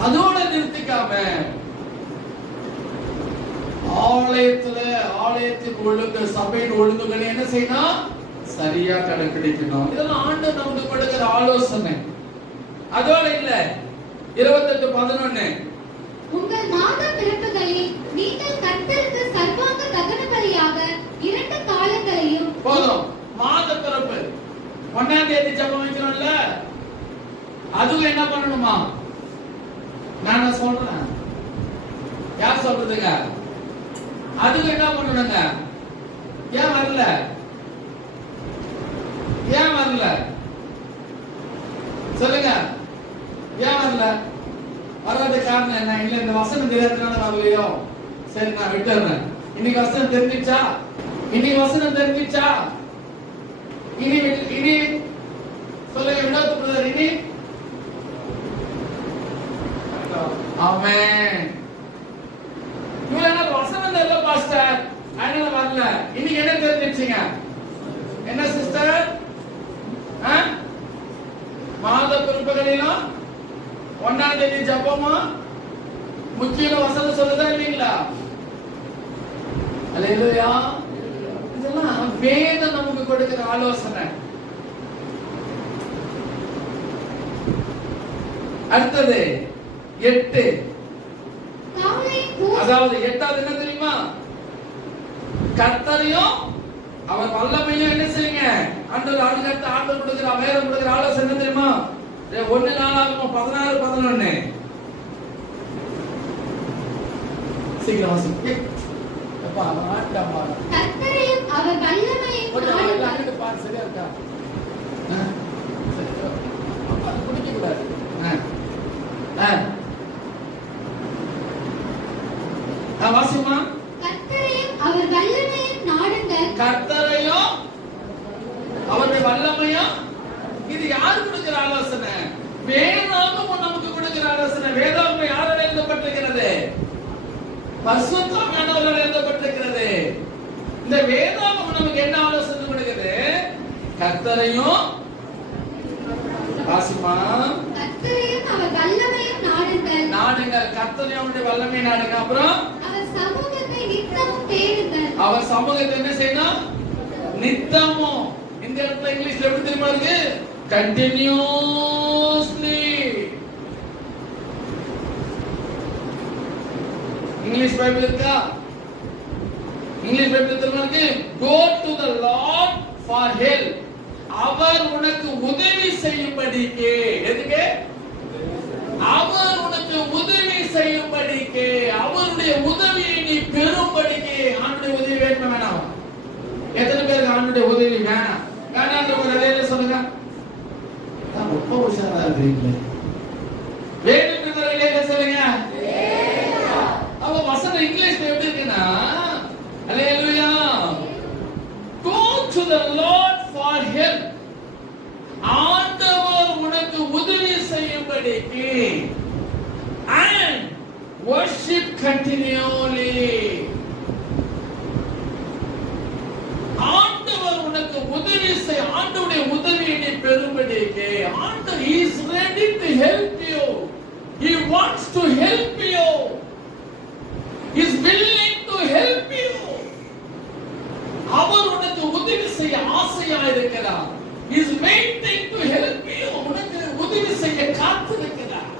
அதோட நிறுத்திக்காம ஆலயத்தின் ஒழுங்கு, சபையின் ஒழுங்குகளை என்ன செய்யணும்? சரியா கடைபிடிக்கணும். இதெல்லாம் ஆண்டவர் நமக்கு கொடுக்கிற ஆலோசனை. அதோட இல்ல 28:11 உங்கள் மாத பிறப்புகளில் நீங்கள் கர்த்தருக்கு சர்வாங்க தகன பலியாக 2 காலங்களையும். போதும். மாத பிறப்பு 1ஆம் தேதி ஜெபம் வைக்கிறோம்ல, அதுவும் என்ன பண்ணணுமா? நான் சொல்றேன், யார் சொல்றதுங்க? அதுவும் என்ன பண்ணணுங்க? ஏன் வரல? ஏன் வரல சொல்லுங்க? ஏன் வரல? வராத காரணம் என்ன? இல்ல இந்த வசனம் தெரியாதனால வரலையோ? சரி, நான் விட்டுறேன். இன்னைக்கு வசனம் தெரிஞ்சிச்சா? இன்னைக்கு வசனம் தெரிஞ்சிச்சா? இனி சொல்லுங்க வினோத் பிரதர், இனி ஆமென். இவ்வளவு நாள் வசனம் தெரியல பாஸ்டர், அதனால வரல. இன்னைக்கு என்ன தெரிஞ்சிச்சீங்க? என்ன சிஸ்டர்? மாத குறிப்புகளிலும் 1ஆம் தேதி ஜபமா முக்கியம் வசனம் சொல்லுதா இல்லீங்களா? அல்லேலூயா. இதெல்லாம் வேதம் நமக்கு கொடுக்கிற ஆலோசனை. அடுத்தது 8. அதாவது 8வது என்ன தெரியுமா? கர்த்தரையும் அவர் வல்லமையும் என்ன செய்யுங்க? ஆண்டவர் அடுத்த ஆண்டவர் கொடுக்கிற வேதம் கொடுக்கிற ஆலோசனை என்ன தெரியுமா? 1:4-16-11. சீக்கிரம் வாசி. அப்பா ஆட்டமா. கர்த்தரையும் அவர் வல்லமையும் நாடுங்கள். பாரு சரியா இருக்கா? அப்பா குடிக்க கூடாது. வாசிமா. கர்த்தரையும் அவர் வல்லமையும் நாடுங்கள். கர்த்தரையும் அவருடைய வல்லமையும். இது யார் கொடுக்கிற ஆலோசனை? வேதாகமம் நமக்கு கொடுக்கிற ஆலோசனை. வேதாகமம் யாரால் எழுதப்பட்டிருக்கிறது? பரிசுத்தமானவரால் எழுதப்பட்டிருக்கிறது. இந்த வேதாகமம் நமக்கு என்ன ஆலோசனை கொடுக்குது? கர்த்தரையும் வாசிமா. கர்த்தரையும் அவர் வல்லமையும் நாடுங்கள். நாடுங்கள். கர்த்தரையும் அவருடைய வல்லமையை நாடுங்க. அப்புறம் அவர் சமூகத்தை நித்தமும் தேடுங்கள். அவர் சமூகத்தை என்ன செய்யணும்? நித்தமும். இந்த இடத்துல இங்கிலீஷ்ல எப்படி தெரியுமா இருக்கு? கண்டினியூஸ்லி. இங்கிலீஷ் பைபிள் இருக்கா? இங்கிலீஷ் பைபிள் தெரியுமா இருக்கு? Go to the Lord for help. அவர் உனக்கு உதவி செய்யும்படிக்கு. எதுக்கு? அவர் உனக்கு உதவி செய்யும்படிக்கு, அவருடைய உதவியை நீ பெறும்படிக்கு. ஆண்டுடைய உதவி வேணுமா வேணாம்? எத்தனை பேருக்கு ஆண்டுடைய உதவி வேணாம்? வேணாம் ஒரு அலையில சொல்லுங்க. ரொம்ப உஷாரா இருக்கீங்களே. வேணும் அலையில சொல்லுங்க. அப்ப வசனம் இங்கிலீஷ்ல எப்படி இருக்குன்னா, அல்லேலூயா. Go to the Lord for help. ஆண்டவர் உனக்கு உதவி செய்யும்படிக்கு. And worship continually. ஆண்டவர் உனக்கு உதவி செய், ஆண்டவருடைய உதவியை நீ பெறும்படிக்கு. ஆண்டவர் is ready to help you. He wants to help you. He is willing to help you. அவர் உனக்கு உதவி செய்ய ஆசையா இருக்கிறார். He is waiting to help you. உனக்கு உதவி செய்ய காத்திருக்கிறார்.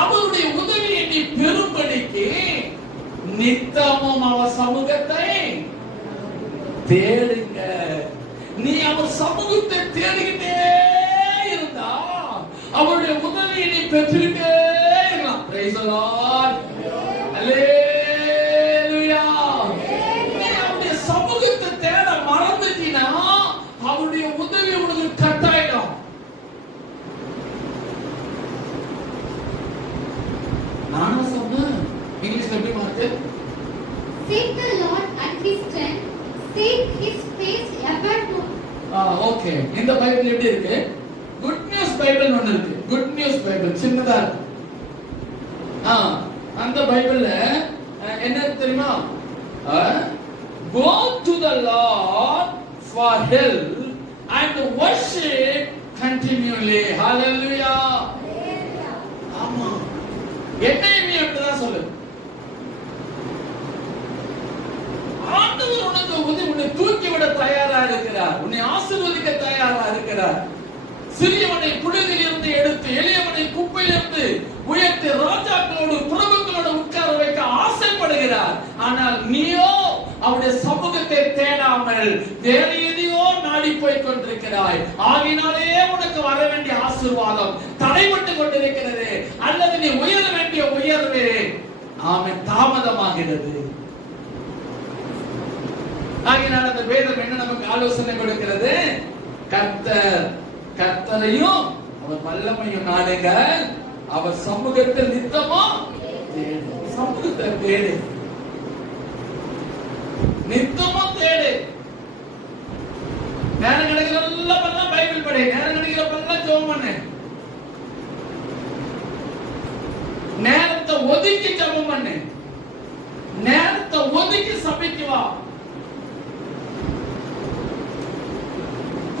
அவருடைய உதவியை நீ பெறும்படிக்கு நித்தமும் அவர் சமூகத்தை தேடுங்க. நீ அவர் சமூகத்தை தேடிக்கிட்டே இருந்தா அவருடைய உதவியை நீ பெற்றுக்கிட்டே இருக்கலாம். Praise the Lord. Hallelujah. நீ அவருடைய சமூகத்தை தேட மறந்துட்டீனா அவருடைய உதவி உனக்கு கட் ஆயிடும். நானா சொன்னேன்? இங்கிலீஷ்ல எப்படி மாத்து? Seek the Lord at his strength. Seek his face evermore. Okay. இந்த பைபிள் எப்படி இருக்கு? குட் நியூஸ் பைபிள் ஒன்னு இருக்கு. குட் நியூஸ் பைபிள் சின்னதா இருக்கு. அந்த பைபிள்ல என்ன தெரியுமா? Go to the Lord for help and worship continually. Hallelujah. ஆமா. என்னையுமே அப்படிதான் சொல்லு. ஆண்டவர் உனக்கு உன்னை தூக்கி விட தயாரா இருக்கிறார். உன்னை ஆசீர்வதிக்க தயாரா இருக்கிறார். சிறியவனை புழுதியில் இருந்து எடுத்து எளியவனை குப்பையிலிருந்து உயர்த்தி ராஜாக்களோடு பிரபுக்களோடு உட்கார வைக்க ஆசைப்படுகிறார். ஆனால் நீயோ அவருடைய சமூகத்தை தேடாமல் வேற எதையோ நாடி போய் கொண்டிருக்கிறாய். ஆகினாலே உனக்கு வர வேண்டிய ஆசீர்வாதம் தடைபட்டு கொண்டிருக்கிறது. அல்லது நீ உயர வேண்டிய உயர்வு தாமதமாகிறது. ஆகினால் அந்த வேதம் என்ன நமக்கு ஆலோசனை கொடுக்கிறது? கர்த்தரையும் அவர் வல்லமையும் நாடுங்கள். அவர் சமூகத்தில் நித்தமா தேடு. சமூகத்தை தேடு, நித்தமா தேடு. நேரம் கிடைக்கிறப்பெல்லாம் பைபிள் படி, நேரம் கிடைக்கிறப்பெல்லாம் ஜெபம் பண்ணு, நேரத்தை ஒதுக்கி ஜெபம் பண்ணு, நேரத்தை ஒதுக்கி சபைக்கு வா.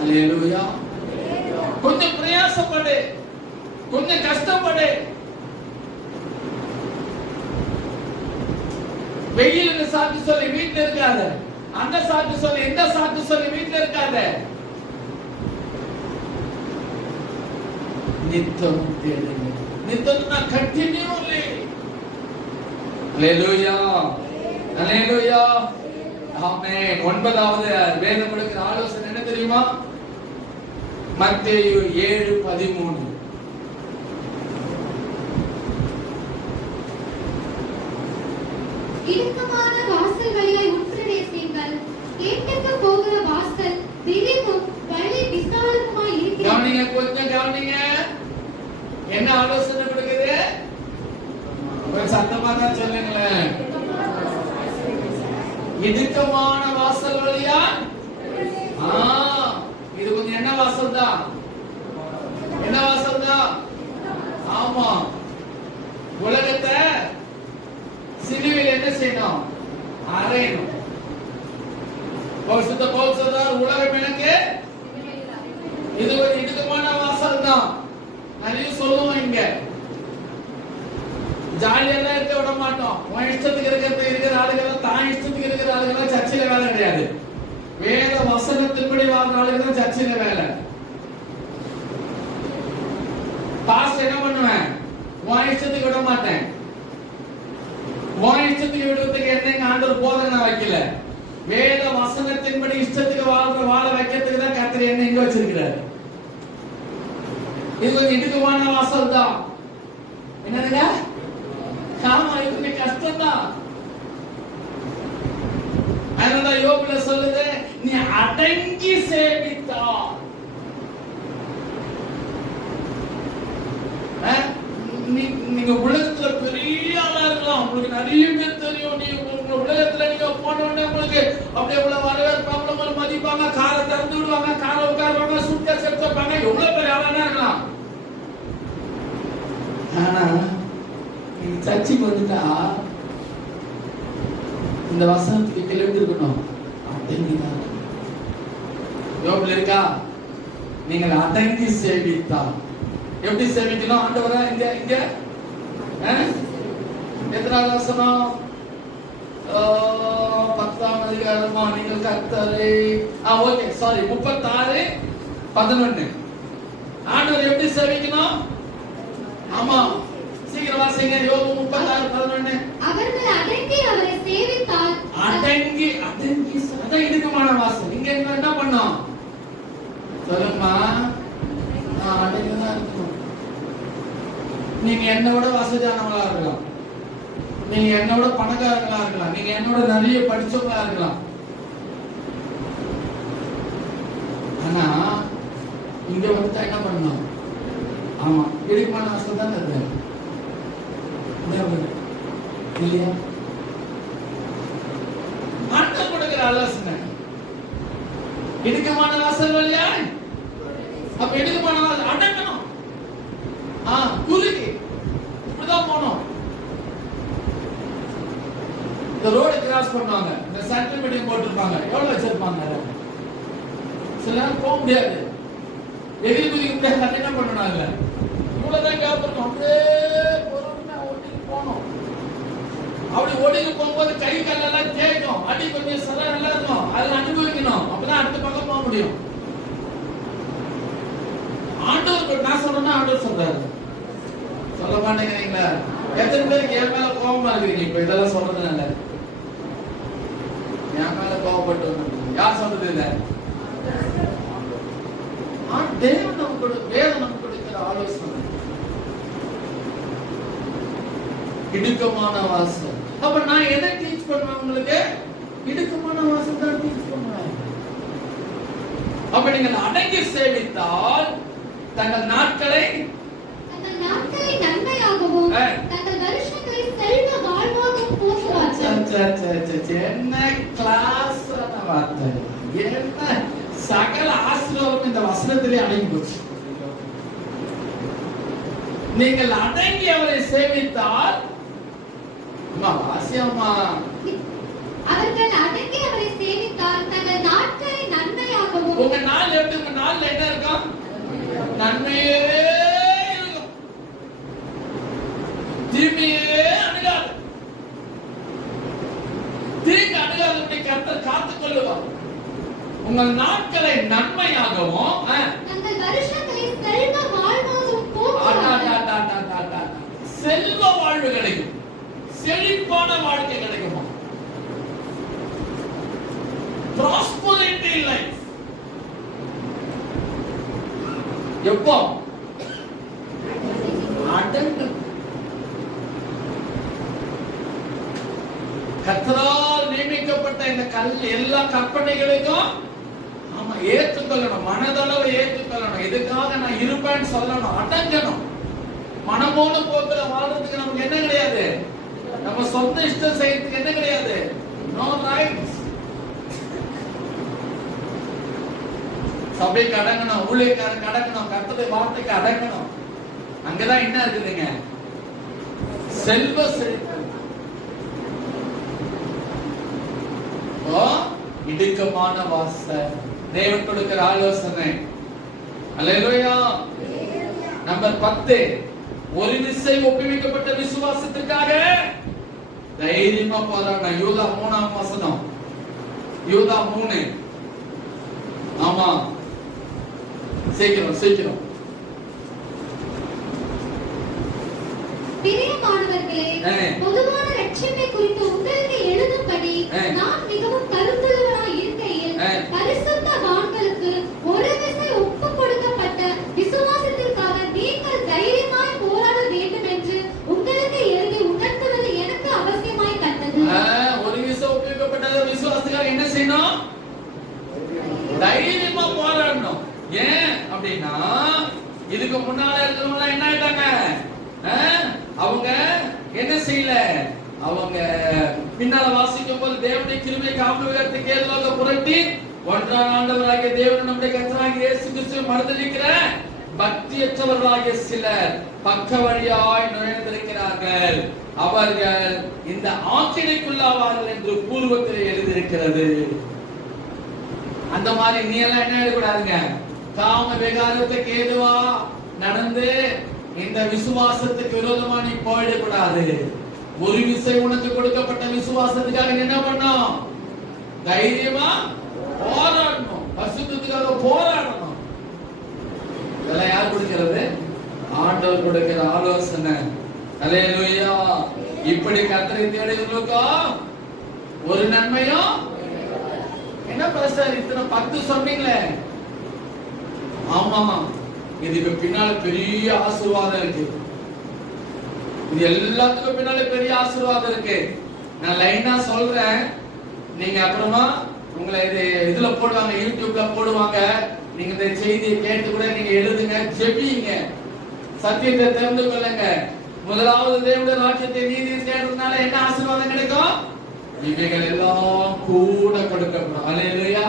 அல்லேலூயா. கொஞ்சம் பிரயாசப்படு, கொஞ்சம் கஷ்டப்படு. வெயிலுக்கு சாக்கு சொல்லி வீட்டுல இருக்காத, அந்த சாக்கு சொல்லி இந்த சாக்கு சொல்லி வீட்டுல இருக்காத. நித்தம் தேடுங்க. நித்தம்னா கண்டினியூலி. அல்லேலூயா, அல்லேலூயா, ஆமென். 9வது வேதம் கொடுக்கிற ஆலோசனை என்ன தெரியுமா? மத்தேயு 7:13. இடுக்கமான வாசல் வழியாய் உட்பிரவேசியுங்கள். கேட்டுக்கு போகிற வாசல் விரிவும் வழி விசாலமுமாய் இருக்கிறது. கவனிங்க, கொஞ்சம் கவனிங்க. என்ன ஆலோசனை கொடுக்குது? ஒரு சத்தமா தான் சொல்லுங்களேன். இடுக்கமான வாசல் வழியா, இது கொஞ்சம் என்ன வாசல் தான்? என்ன வாசல் தான்? ஆமா, உலகத்தை சிலுவையில் என்ன செய்யணும்? அறையணும். பரிசுத்த பவுல் சொல்றார், உலகம் எனக்கு இது ஒரு இடுக்கமான வாசல் தான். நிறைய சொல்லுவோம், இங்க ஜாலியெல்லாம் இருக்க விட மாட்டோம். உன் இஷ்டத்துக்கு இருக்கிற ஆளுகள், தான் இஷ்டத்துக்கு இருக்கிற ஆளுகள் சர்ச்சையில வேலை கிடையாது. வேத வசனத்தின்படி வாழ்ற ஆளுகள் தான் சர்ச்சையில வேலை. பாஸ்ட் என்ன பண்ணுவேன்? உன் இஷ்டத்துக்கு விட மாட்டேன். உன் இஷ்டத்துக்கு விடுறதுக்கு என்ன ஆண்டவர் போதனை நான் வைக்கல. வேத வசனத்தின்படி இஷ்டத்துக்கு வாழ வைக்கிறதுக்கு தான் கர்த்தர் என்ன இங்க வச்சிருக்கிறார். இது கொஞ்சம் இடுக்கமான வாசல் தான். என்னதுங்க? ஆமா, இது கொஞ்சம் கஷ்டம் தான். அதனால யோபுல சொல்லுது, நீ அடங்கி சேவித்தா. நீங்க உலகத்துல பெரிய ஆளா இருக்கலாம், உங்களுக்கு நிறைய பேர் தெரியும். நீங்க உங்க உலகத்துல நீங்க போன உடனே உங்களுக்கு அப்படியே இவ்வளவு வரவேற்பாங்க, உங்களை மதிப்பாங்க, காரை திறந்து விடுவாங்க, காரை உட்காருவாங்க, சுத்த செலுத்தப்பாங்க, எவ்வளவு பெரிய ஆளானா இருக்கலாம். ஆனா நீங்க சர்ச்சைக்கு வந்துட்டா இந்த வசனத்துக்கு கிளம்பி இருக்கணும். அடங்கிதான் யோபுல இருக்கா? நீங்கள் அடங்கி சேவித்தா. எப்படி சேவிக்கணும்? ஆண்டவரே இங்க இங்க எத்தனாவது வசனம்? 10ஆம் அதிகாரமா? நீங்கள் கர்த்தரை ஓகே சாரி 36:11. ஆண்டவர் எப்படி சேவிக்கணும்? ஆமா, சீக்கிரம் வாசிங்க. யோபு 36:11. அவர்கள் அடங்கி அவரை சேவித்தால். அடங்கி அடங்கி அதான் இடுக்கமான வாசல். இங்க என்ன பண்ணோம் சொல்லுமா? அடங்கிதான் இருக்கணும். நீங்க என்னோட வசதியானவங்களா இருக்கலாம், நீங்க என்னோட பணக்காரங்களா இருக்கலாம், நீங்க என்னோட நிறைய படிச்சவங்களா இருக்கலாம். ஆனா இங்க வந்து என்ன பண்ணணும்? ஆமா, இடுக்கமான வாசல் தான் அது இல்லையா? ஆண்டவர் கொடுக்கிற ஆலோசனை இடுக்கமான வாசல் வழியா. அப்ப இடுக்கமான வாசல் அடங்கணும். குறுகி இப்படிதான் போனோம். இந்த ரோடு கிராஸ் பண்ணுவாங்க, இந்த சென்டர் மீட்டிங் போட்டிருப்பாங்க, எவ்வளவு வச்சிருப்பாங்க. சில நேரம் போக முடியாது, எதிரி குதிக்க முடியாது. என்ன பண்ணணும்? இவ்வளவுதான் கேட்போம், அப்படியே பொறுமையா ஓட்டிட்டு போனோம். அப்படி ஓடிட்டு போகும்போது கை காலெல்லாம் தேய்க்கும், அடி கொஞ்சம் சில நல்லா இருக்கும், அதில் அனுபவிக்கணும். அப்பதான் அடுத்த பக்கம் போக முடியும். ஆண்டவர் நான் சொல்றேன்னா ஆண்டவர் சொல்றாரு, சொல்ல மாட்டேங்கிறீங்களா? எத்தனை பேருக்கு என் மேல கோபமா இருக்கிறீங்க? இப்ப இதெல்லாம் சொல்றதுனால என் மேல கோபப்பட்டு யார் சொல்றது? இல்ல, தேவன் நமக்கு கொடுக்கிற ஆலோசனை இடுக்கமான வாசல். அப்ப நான் எதை டீச் பண்ணுவேன் உங்களுக்கு? இடுக்கமான வாசல் தான் டீச் பண்ணுவேன். அப்ப நீங்கள் அடங்கி சேவித்தால் தங்கள் நாட்களை நன்மை தங்கள் வருஷங்களை செல்வ வாழ்வாகவும் போக்குவார்கள். என்ன கிளாஸ் வார்த்தை, என்ன சகல ஆசீர்வாதம் இந்த வசனத்திலே அடங்கி போச்சு. நீங்கள் அடங்கி அவரை சேவித்தால் அவர்கள் அடங்கி அவரை சேவித்தால் தங்கள் நாட்களை நன்மையாகவும். உங்க நாள் எப்படி? உங்க நாள்ல என்ன இருக்கும்? நன்மையே இருக்கும், தீமையே அணுகாது. தீங்கு அணுகாது கர்த்தர் காத்துக் கொள்ளுவார். உங்கள் நாட்களை நன்மையாகவும் தங்கள் வருஷங்களை செல்வ வாழ்வாகவும் போக்குவார்கள். செல்வ வாழ்வு கிடைக்கும், செழிப்பான வாழ்க்கை கிடைக்குமா? prosperity life. எப்போ? அடங்கு. கர்த்தரால் நியமிக்கப்பட்ட இந்த எல்லா கற்பனைகளுக்கும் ஆமா ஏற்றுக்கொள்ளணும், மனதளவு ஏற்றுக்கொள்ளணும். இதுக்காக நான் இருப்பேன்னு சொல்லணும், அடங்கணும். மனமோன போக்குல வாழ்றதுக்கு நமக்கு என்ன கிடையாது, நம்ம சொந்த இஷ்டம் செய்யறதுக்கு என்ன கிடையாது, நோ ரைட்ஸ். சபைக்கு அடங்கணும், ஊழியக்காரருக்கு அடங்கணும், கர்த்தருடைய வார்த்தைக்கு அடங்கணும். அங்கதான் என்ன இருக்குதுங்க, செல்வ செழிப்பு. இடுக்கமான வாசை தேவன் கொடுக்கிற ஆலோசனை. அல்லேலூயா. நம்பர் 10, ஒரு விசை ஒப்புவிக்கப்பட்ட விசுவாசத்துக்காக தைரியமா போராடணும். யூதா 3ஆம் வசனம், யூதா 3. ஆமா, சீக்கிரம். பிரியமானவர்களே, பொதுவான ரட்சிப்பை குறித்து உங்களுக்கு எழுதும்படி நான் மிகவும் கருத்துள்ளவனாய் இருக்கையில் பரிசுத்தவான்களுக்கு ஒரு விசை ஒப்புக் கொடுக்கப்பட்ட விசுவாசத்திற்காக நீங்கள் தைரியமாய் போராட வேண்டும் என்று உங்களுக்கு எழுதி உணர்த்துவது எனக்கு அவசியமாய் கண்டது. ஒரு விசை ஒப்புவிக்கப்பட்ட விசுவாசத்துக்காக என்ன செய்யணும்? தைரியமா போராடணும். ஏன் அப்படின்னா இதுக்கு முன்னால இருக்கிறவங்க என்ன ஆயிட்டாங்க, அவங்க என்ன செய்யல, அவங்க பின்னால வாசிக்கும் போது தேவனுடைய கிருபை காப்புகிறதுக்கு ஏதுவாக புரட்டி ஒன்றாம் ஆண்டவராகிய தேவன் நம்முடைய கர்த்தராகிய இயேசு கிறிஸ்துவை மறுதலிக்கிற பக்தியற்றவர்களாகிய சிலர் பக்க வழியாய் நுழைந்திருக்கிறார்கள், அவர்கள் இந்த ஆக்கினைக்குள்ளாவார்கள் என்று பூர்வத்தில் எழுதியிருக்கிறது. அந்த மாதிரி நீ எல்லாம் என்ன எழுதக்கூடாதுங்க, காம விகாரத்துக்கு ஏதுவா நடந்து இந்த விசுவாசத்துக்கு விரோதமா நீ போயிடக்கூடாது. ஒரு விசை உனக்கு கொடுக்கப்பட்ட விசுவாசத்துக்காக என்ன பண்ணணும்? தைரியமா போராடணும், பரிசுத்தத்துக்காக போராடணும். இதெல்லாம் யார் கொடுக்கிறது? ஆண்டவர் கொடுக்கிற ஆலோசனை. அல்லேலூயா. இப்படி கர்த்தரை தேடுகிறவர்களுக்கோ ஒரு நன்மையும். என்ன பிரச்சனை இத்தனை 10 சொன்னீங்களே? ஆமா, இதுக்கு பின்னால பெரிய ஆசீர்வாதம் இருக்கு. இது எல்லாத்துக்கும் பின்னால பெரிய ஆசீர்வாதம் இருக்கு. நான் லைனா சொல்றேன், நீங்க அப்புறமா உங்களை இதுல போடுவாங்க, யூடியூப்ல போடுவாங்க. நீங்க இந்த செய்தியை கேட்டு கூட நீங்க எழுதுங்க, ஜெபிங்க, சத்தியத்தை தெரிந்து கொள்ளுங்க. முதலாவது தேவனுடைய ராஜ்யத்தை நீதி தேடுறதுனால என்ன ஆசீர்வாதம் கிடைக்கும்? இவைகள் எல்லாம் கூட கொடுக்கப்படும். அல்லேலூயா.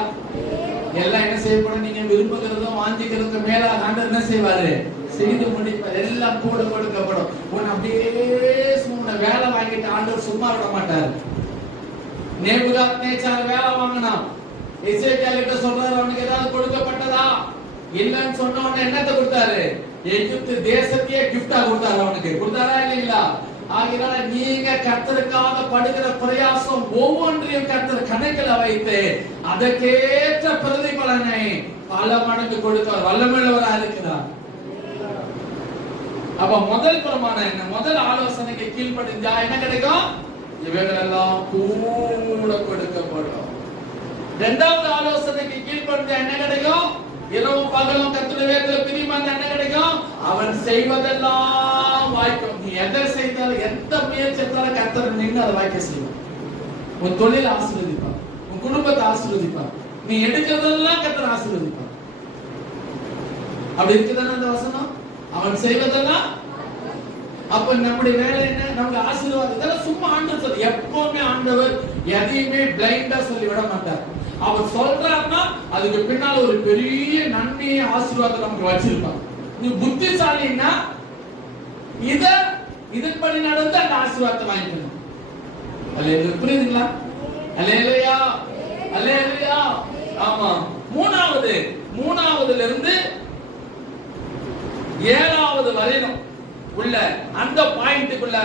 எல்லாம் என்ன செய்யப்படும்? நீங்க விரும்புகிறதும் வாஞ்சிக்கிறதும் மேல ஆண்டவர் என்ன செய்வாரு? செய்து முடிப்பார். எல்லாம் கூட கொடுக்கப்படும். உன்னை அப்படியே உன்னை வேலை வாங்கிட்டு ஆண்டவர் சும்மா விட மாட்டார். நேபுகாத்நேச்சார் வேலை வாங்கினான். எசேக்கியா கிட்ட சொல்றாரு, அவனுக்கு ஏதாவது கொடுக்கப்பட்டதா? இல்லன்னு சொன்ன உடனே என்னத்தை கொடுத்தாரு? எகிப்து தேசத்தையே கிஃப்டா கொடுத்தாரு. அவனுக்கு கொடுத்தாரா இல்லைங்களா? ஆகினால நீங்க கர்த்தருக்காக படுகிற பிரயாசம் ஒவ்வொன்றையும் கர்த்தர் கணக்கில் வைத்து அதற்கேற்ற பிரதிபலனை பல மடங்கு கொடுக்க வல்லமையுள்ளவராக இருக்கிறார். அப்ப முதல் பிரமாணம் என்ன? முதல் ஆலோசனைக்கு கீழ்ப்படிஞ்சா என்ன கிடைக்கும்? இவைகள் எல்லாம் கூட கொடுக்கப்படும். இரண்டாவது ஆலோசனைக்கு கீழ்ப்படிஞ்சா என்ன கிடைக்கும்? இரவும் பகலும் கர்த்தருடைய வேதத்தில் பிரியமா என்ன கிடைக்கும்? அவன் செய்வதெல்லாம் வாய்க்கும். நீ எதை செய்தாலும் எந்த முயற்சி எடுத்தாலும் கர்த்தர் நின்று அதை வாய்க்க செய்வார். உன் தொழில் ஆசீர்வதிப்பார், உன் குடும்பத்தை ஆசீர்வதிப்பார், நீ எடுக்கிறதெல்லாம் கர்த்தர் ஆசீர்வதிப்பார். அப்படி இருக்குதானே அந்த வசனம்? அவன் செய்வதெல்லாம் அப்ப நம்முடைய வேலை என்ன? நமக்கு ஆசீர்வாதம். இதெல்லாம் சும்மா ஆண்டவர் சொல்ல. எப்பவுமே ஆண்டவர் எதையுமே பிளைண்டா சொல்லி விட மாட்டார். அவர் சொல்றாருன்னா அதுக்கு பின்னால ஒரு பெரிய நன்மையை ஆசீர்வாதம் நமக்கு வச்சிருப்பார். நீ புத்திசாலின்னா இதன்படி நடந்து அந்த ஆசீர்வாதத்தை வாங்கிக்கணும். அல்லேலூயா. புரியுதுங்களா? அல்லேலூயா, அல்லேலூயா. ஆமா. மூணாவதுல இருந்து 7வது வரையிலும் உள்ள அந்த பாயிண்ட்டுக்குள்ள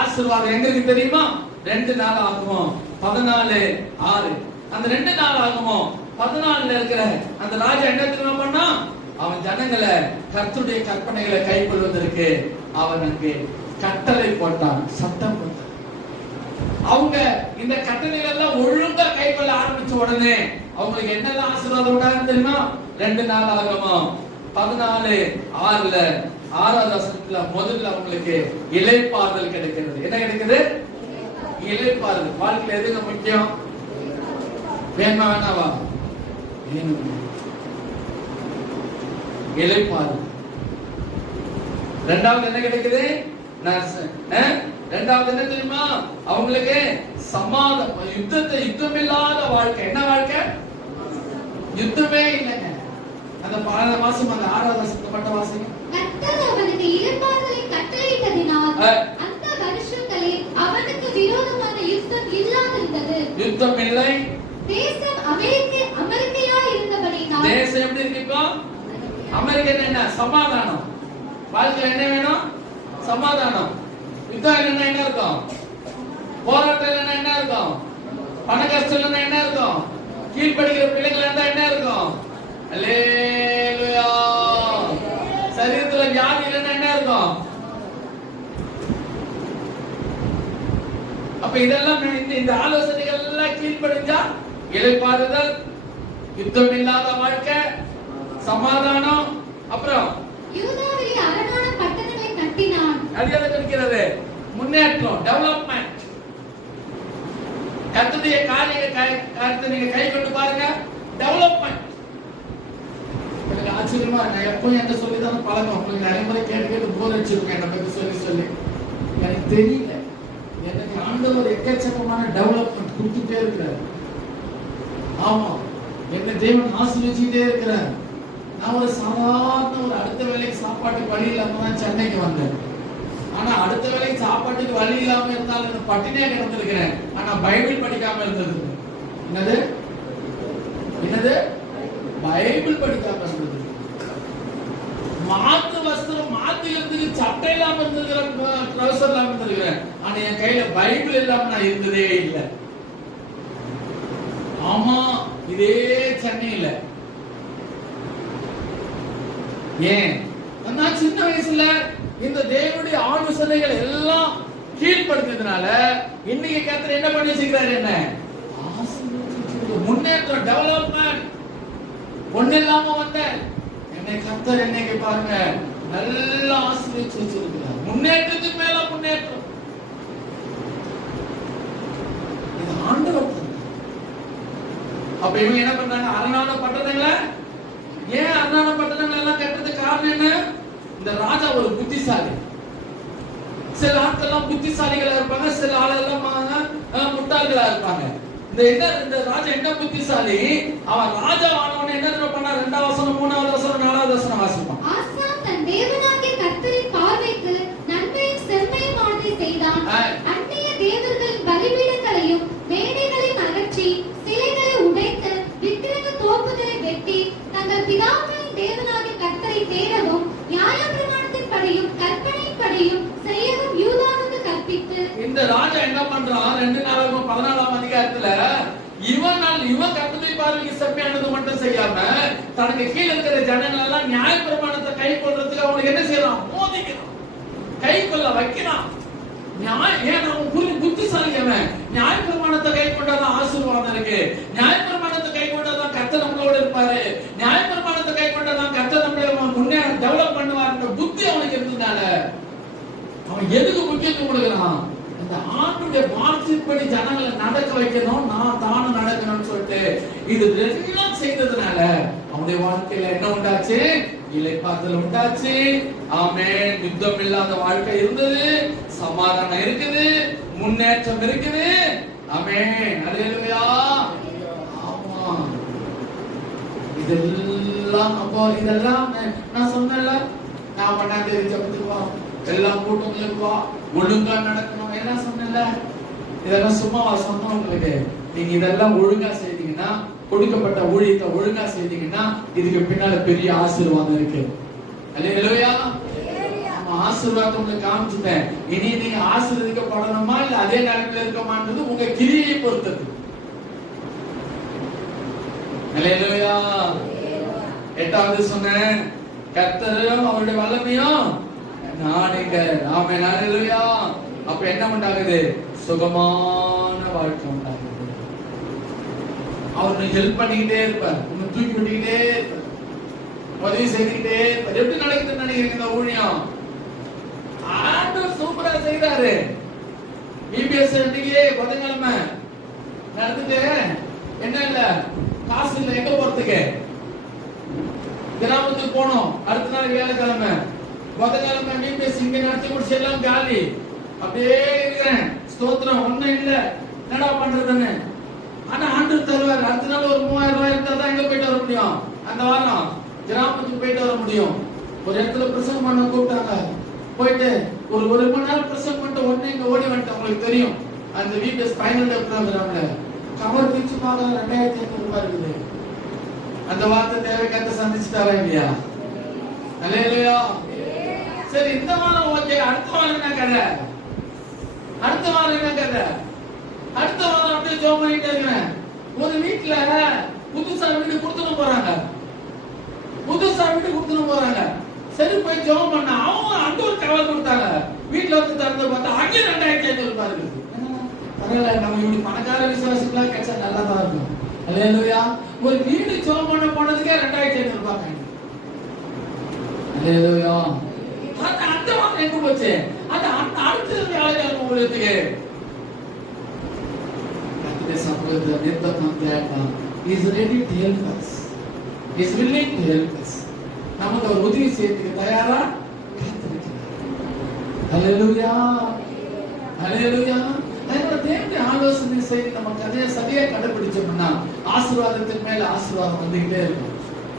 ஆசீர்வாதம் எங்க இருக்கு தெரியுமா? 2 நாளாகமம் 14:6. அந்த 2 நாளாகமம் 14ல இருக்கிற அந்த ராஜா என்ன தெரியுமா பண்ணா? அவன் ஜனங்களை கர்த்தருடைய கற்பனைகளை கைக்கொள்வதற்கு அவன் அங்கே கட்டளை போட்டான், சட்டம் போட்டான். அவங்க இந்த கட்டளைகள் எல்லாம் ஒழுங்கா கைக்கொள்ள ஆரம்பிச்ச உடனே அவங்களுக்கு என்னெல்லாம் ஆசீர்வாதம் உண்டாகும் தெரியுமா? 2 நாளாகமம் 14:6ல 6வது வசனத்துல முதல்ல அவங்களுக்கு இளைப்பாறுதல் கிடைக்கிறது. என்ன கிடைக்குது? இளைப்பாறுதல். வாழ்க்கையில எதுங்க முக்கியம்? வேணுமா வேணாவா? இளைப்பாறுதல். இரண்டாவது என்ன கிடைக்குது? இரண்டாவது என்ன தெரியுமா? அவங்களுக்கு சமாதானம். யுத்தம் இல்லாத வாழ்க்கை. என்ன வாழ்க்கை? யுத்தமே இல்லைங்க. அந்த 12 மாசம் அந்த 6வது வசனத்தை மட்டும் வாசிங்க. கர்த்தர் அவனுக்கு இளைப்பாறுதலை கட்டளையிட்டதினால் அந்த வருஷங்களில் அவனுக்கு விரோதமான யுத்தம் இல்லாதிருந்தது. யுத்தம் இல்லை. தேசம் அமெரிக்கையா இருந்தபடியால். தேசம் எப்படி இருக்கு இப்போ? அமெரிக்கா. என்ன? சமாதானம். வாழ்க்கையில என்ன வேணும்? சமாதானம். யுத்தம் இல்லைன்னா என்ன இருக்கும்? போராட்டம் இல்லைன்னா என்ன இருக்கும்? பண கஷ்டம் இல்லைன்னா என்ன இருக்கும்? கீழ்படிக்கிற பிள்ளைகள் இருந்தா என்ன இருக்கும்? அல்லேலூயா. சரீரத்துல வியாதி இல்லைன்னா என்ன இருக்கும்? அப்ப இதெல்லாம் இந்த ஆலோசனைகள் எல்லாம் கீழ்படிஞ்சா இளைப்பாறுதல், யுத்தம் இல்லாத வாழ்க்கை, சமாதானம். அப்புறம் யூதாவிலே அரணான பட்டணங்களை கட்டினான். அது எதை குறிக்கிறது? முன்னேற்றம், டெவலப்மெண்ட். கர்த்தருடைய காரியத்தை நீங்க கை கொண்டு பாருங்க, டெவலப்மெண்ட். எனக்கு ஆச்சரியமா நான் எப்பவும் என்ன சொல்லி தான் பழக்கம். உங்களுக்கு நிறைய முறை கேட்டு போர் அடிச்சிருக்கேன் என்னை பத்தி சொல்லி. எனக்கு தெரியல, எனக்கு ஆண்டவர் எக்கச்சக்கமான டெவலப்மெண்ட் கொடுத்துட்டே இருக்கிறார். ஆமா, என்ன தேவன் ஆசீர்வதிச்சுட்டே இருக்கிறார். நான் ஒரு சாதாரண ஒரு அடுத்த வேலைக்கு சாப்பாட்டுக்கு வழி இல்லாம தான் சென்னைக்கு வந்தேன். ஆனா அடுத்த வேலைக்கு சாப்பாட்டுக்கு வழி இல்லாம இருந்தாலும் பட்டினியா கிடந்திருக்கிறேன். ஆனா பைபிள் படிக்காம இருந்தது. என்னது? பைபிள் படிக்காம இருந்தது. மாத்து வஸ்திரம் மாத்திக்கிறதுக்கு சட்டை இல்லாம இருந்திருக்கிறேன், ட்ரௌசர் இல்லாம இருந்திருக்கிறேன். ஆனா என் கையில பைபிள் இல்லாம நான் இருந்ததே இல்லை. ஆமா, இதே சென்னையில. ஏன்? நான் சின்ன வயசுல இந்த தேவனுடைய ஆலோசனைகள் எல்லாம் கீழ்படுத்தினால இன்னைக்கு கர்த்தர் என்ன பண்ணி வச்சிருக்காரு? என்ன முன்னேற்றம், டெவலப்மெண்ட். ஒண்ணு இல்லாம வந்தேன், என்னை கர்த்தர் என்னைக்கு பாருங்க நல்லா ஆசீர்வதிச்சு வச்சிருக்கிறார். முன்னேற்றத்துக்கு மேல முன்னேற்றம். இது ஆண்டவர். அப்ப இவங்க என்ன பண்றாங்க? அரணான பட்டணங்களை. ஏன் அரணான பட்டணங்கள் எல்லாம் கட்டுறதுக்கு காரணம் என்ன? இந்த ராஜா ஒரு புத்திசாலி. சில ஆட்கள் புத்திசாலிகளா இருப்பாங்க, சில ஆளெல்லாம் முட்டாள்களா இருப்பாங்க. இந்த ராஜா என்ன புத்திசாலி? அவன் ராஜா ஆனவன என்ன பண்ணா? 2வது வசனம், 3வது வசனம், 4வது வசனம் வாசிப்பான். ஆசா தன் தேவனாகிய கர்த்தரின் பார்வைக்கு நன்மையும் செம்மையுமானதை செய்தான். அந்நிய தேவர்களின் பலிபீடங்களையும் மேடைகளையும் அகற்றி சிலைகளை உடைத்து விக்கிரக தோப்புகளை வெட்டி தங்கள் பிதாக்களின் தேவனாகிய கர்த்தரை தேடவும் நியாயப்பிரமாணத்தின்படியும் கற்பனையின்படியும் செய்யவும் யூதாவுக்கு கற்பித்து. இந்த ராஜா என்ன பண்றான்? 2 நாளாகமம் 14ஆம் அதிகாரத்துல இவன் கர்த்தருடைய பார்வைக்கு செம்மையானது மட்டும் செய்யாம தனக்கு கீழே இருக்கிற ஜனங்கள் எல்லாம் நியாயப்பிரமாணத்தை கை கொள்றதுக்கு அவனுக்கு என்ன செய்யலாம்? மோதிக்கிறான், கை கொள்ள வைக்கிறான். புத்திசாலி அவன். நியாயப்பிரமாணத்தை கை கொண்டாதான் ஆசீர்வாதம் இருக்கு. நியாயப்பிரமாணத்தை கை கொண்டாதான் கர்த்தர் நம்மளோட இருப்பாரு. நியாயப்பிரமாணத்தை கை கொண்டாதான் கர்த்தர் நம்மள முன்னே டெவலப் பண்ணுவாருன்ற புத்தி அவனுக்கு இருந்ததுனால அவன் எதுக்கு முக்கியத்துவம் கொடுக்கிறான்? இந்த ஆண்டுடைய வார்த்தைப்படி ஜனங்களை நடக்க வைக்கணும், நான் தானும் நடக்கணும்னு சொல்லிட்டு இது எல்லாம் செய்ததுனால அவனுடைய வாழ்க்கையில என்ன உண்டாச்சு? இளைப்பாறுதல் உண்டாச்சு. ஆமென். யுத்தம் இல்லாத வாழ்க்கை இருந்தது, சமாதானம் இருக்குது, முன்னேற்றம் இருக்குது. ஆமென். அல்லேலூயா. ஆமா, இதெல்லாம் அப்போ இதெல்லாம் நான் சொன்னேன்ல, நான் 1ஆம் தேதி ஜெபத்துக்கு வா, எல்லாம் கூட்டங்களுக்கு வா, ஒழுங்கா நடக்கணும் எல்லாம் சொன்னேன்ல. இதெல்லாம் சும்மாவா சொன்னோம் உங்களுக்கு? நீங்க இதெல்லாம் ஒழுங்கா செய்தீங்கன்னா, கொடுக்கப்பட்ட ஊழியத்தை ஒழுங்கா செய்தீங்கன்னா, இதுக்கு பின்னால பெரிய ஆசீர்வாதம் இருக்கு. அல்லேலூயா. நம்ம ஆசீர்வாதம் உங்களுக்கு காமிச்சுட்டேன். இனி நீங்க ஆசீர்வதிக்கப்படணுமா இல்ல அதே நிலைமையில இருக்கமான்றது உங்க கிரியையை பொறுத்தது. அல்லேலூயா. 8வது சொன்னேன், கர்த்தரும் அவருடைய வல்லமையும் நானேங்க. ஆமென். அல்லேலூயா. அப்ப என்ன உண்டாகுது? சுகமான வாழ்க்கை உண்டாகுது. அவர் ஹெல்ப் பண்ணிக்கிட்டே இருப்பார், உன்னை தூக்கி விட்டுக்கிட்டே இருப்பார், உதவி செய்துக்கிட்டே இருப்பார். எப்படி நடக்குதுன்னு நினைக்கிறீங்க இந்த ஊழியம்? ஆண்டவர் சூப்பரா செய்யறாரு. பிபிஎஸ் அன்னைக்கு புதன்கிழமை நடந்துட்டு என்ன இல்ல, காசு இல்ல, எங்க போறதுக்கு? கிராமத்துக்கு போனோம். அடுத்த நாள் வியாழக்கிழமை, புதன்கிழமை பிபிஎஸ் இங்க நடத்தி முடிச்சு எல்லாம் காலி. அப்படியே இருக்கிறேன், ஸ்தோத்திரம், ஒண்ணும் இல்ல, என்னடா பண்றதுன்னு. ஆனா ஆண்டவர் தருவார். அடுத்த நாள் ஒரு 3000 ரூபாய் இருந்தா தான் எங்க போயிட்டு வர முடியும்? அந்த வாரம் கிராமத்துக்கு போயிட்டு வர முடியும். ஒரு இடத்துல பிரசங்கம் பண்ண கூப்பிட்டாங்க, போயிட்டு ஒரு 1 மணி நேரம் பிரசங்கம் பண்ணிட்டு உடனே இங்க ஓடி வந்துட்டேன். உங்களுக்கு தெரியும், அந்த பிபிஎஸ் ஃபைனல் டே ப்ரோகிராம்ல கவர் பிரிச்சு பார்க்க 2500 ரூபாய் இருக்குது. அந்த வார்த்தை தேவைக்கத்தை சந்திச்சுட்டாரா இல்லையா? அல்லேலூயா. சரி, இந்த வாரம் ஓகே, அடுத்த வாரம் என்ன கதை? அடுத்த வாரம் என்ன கதை? அடுத்த வாரம் அப்படியே ஜெபம் பண்ணிட்டே இருக்கேன். ஒரு வீட்டுல புதுசா வீடு கொடுத்துட்டு போறாங்க, புதுசா வீடு கொடுத்துட்டு போறாங்க. சரி, போய் ஜெபம் பண்ண அவங்க அங்க ஒரு கவர் கொடுத்தாங்க. வீட்டுல வந்து திறந்து பார்த்தா அங்கே 2500 ரூபாய் இருக்குது. பரவாயில்ல, நம்ம இப்படி பணக்கார விசுவாசிகளா கிடைச்சா நல்லா தான் இருக்கும். அல்லேலூயா. ஒரு வீடு ஜெபம் பண்ண போனதுக்கே 2500 ரூபாய். அல்லேலூயா. அந்த வாரம் எங்க போச்சு? அது அடுத்த வியாழக்கிழமை ஊழியத்துக்கு சம்பளத்தை நிர்பந்தம் தேடலாம். He is ready to help us. He is willing to help us. நமக்கு ஒரு உதவி செய்யறதுக்கு தயாரா காத்திருக்கிறார். அல்லேலூயா. அல்லேலூயா. அதனால தேவனுடைய ஆலோசனை செய்து நம்ம கதையை சரியா கடைபிடிச்சோம்னா ஆசீர்வாதத்தின் மேல ஆசீர்வாதம் வந்துகிட்டே இருக்கும்.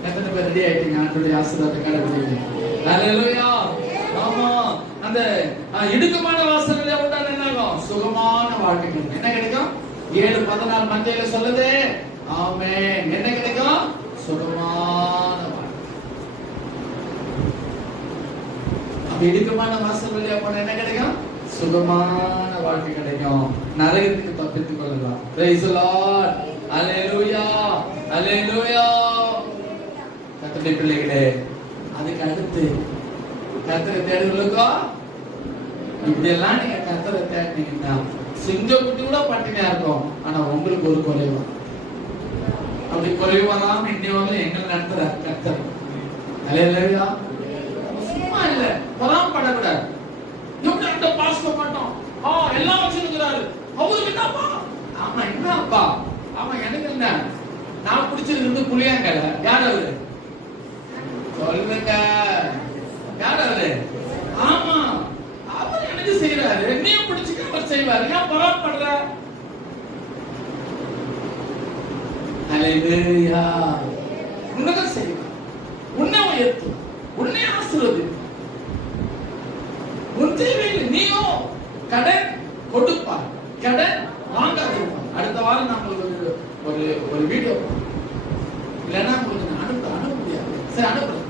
எத்தனை பேர் ரெடி ஆயிட்டீங்க ஆண்டவருடைய ஆசீர்வாதத்தை கடைபிடிக்க? அல்லேலூயா. ஆமா, அந்த இடுக்கமான வாசல்ல உண்டான என்ன ஆகும்? சுகமான வாழ்க்கை கிடைக்கும். என்ன கிடைக்கும்? 7:14 மத்தேயுல சொல்லுது. ஆமென். என்ன கிடைக்கும்? சுகமான வாழ்க்கை. அப்ப இடுக்கமான வாசல் வழியா போனா என்ன கிடைக்கும்? சுகமான வாழ்க்கை கிடைக்கும். நரகத்துக்கு தப்பித்துக் கொள்ளலாம். Praise the Lord. Hallelujah. Hallelujah. கர்த்தருடைய பிள்ளைகளே, அதுக்கு அடுத்து கர்த்தரை தேடுகளுக்கோ இப்படி எல்லாம் நீங்க கர்த்தரை தேடினீங்கன்னா சிங்கம் குட்டி கூட பட்டினியா இருக்கும். ஆனா உங்களுக்கு ஒரு குறைவு, அப்படி குறைவு வராம இன்னும் எங்களை நடத்துற கர்த்தர். அல்லேலூயா. சும்மா இல்ல, பொறாமப்படக்கூடாது. எப்படி அந்த பாஸ்டர் மட்டும் எல்லாம் வச்சிருக்கிறாரு, அவருக்கு என்னப்பா? ஆமா, என்னப்பா? ஆமா, எனக்கு என்ன, நான் பிடிச்சிருக்கு புளியாங்கல. யார் அவரு? சொல்லுங்க, யார் அவரு? ஆமா, அவர் எனக்கு செய்யறாரு, என்னையும் பிடிச்சிக்க அவர் செய்வாரு. ஏன் பொறாமப்படுற? அல்லேலூயா. உன்னத செய்வார், உன்னை உயர்த்து, உன்னை ஆசீர்வதிப்பார். உன் தேவையில் நீயும் கடன் கொடுப்பார், கடன் வாங்காதிருப்பார். அடுத்த வாரம் நான் உங்களுக்கு ஒரு வீடியோ இல்லைன்னா உங்களுக்கு அனுப்ப முடியாது. சரி, அனுப்புறேன்.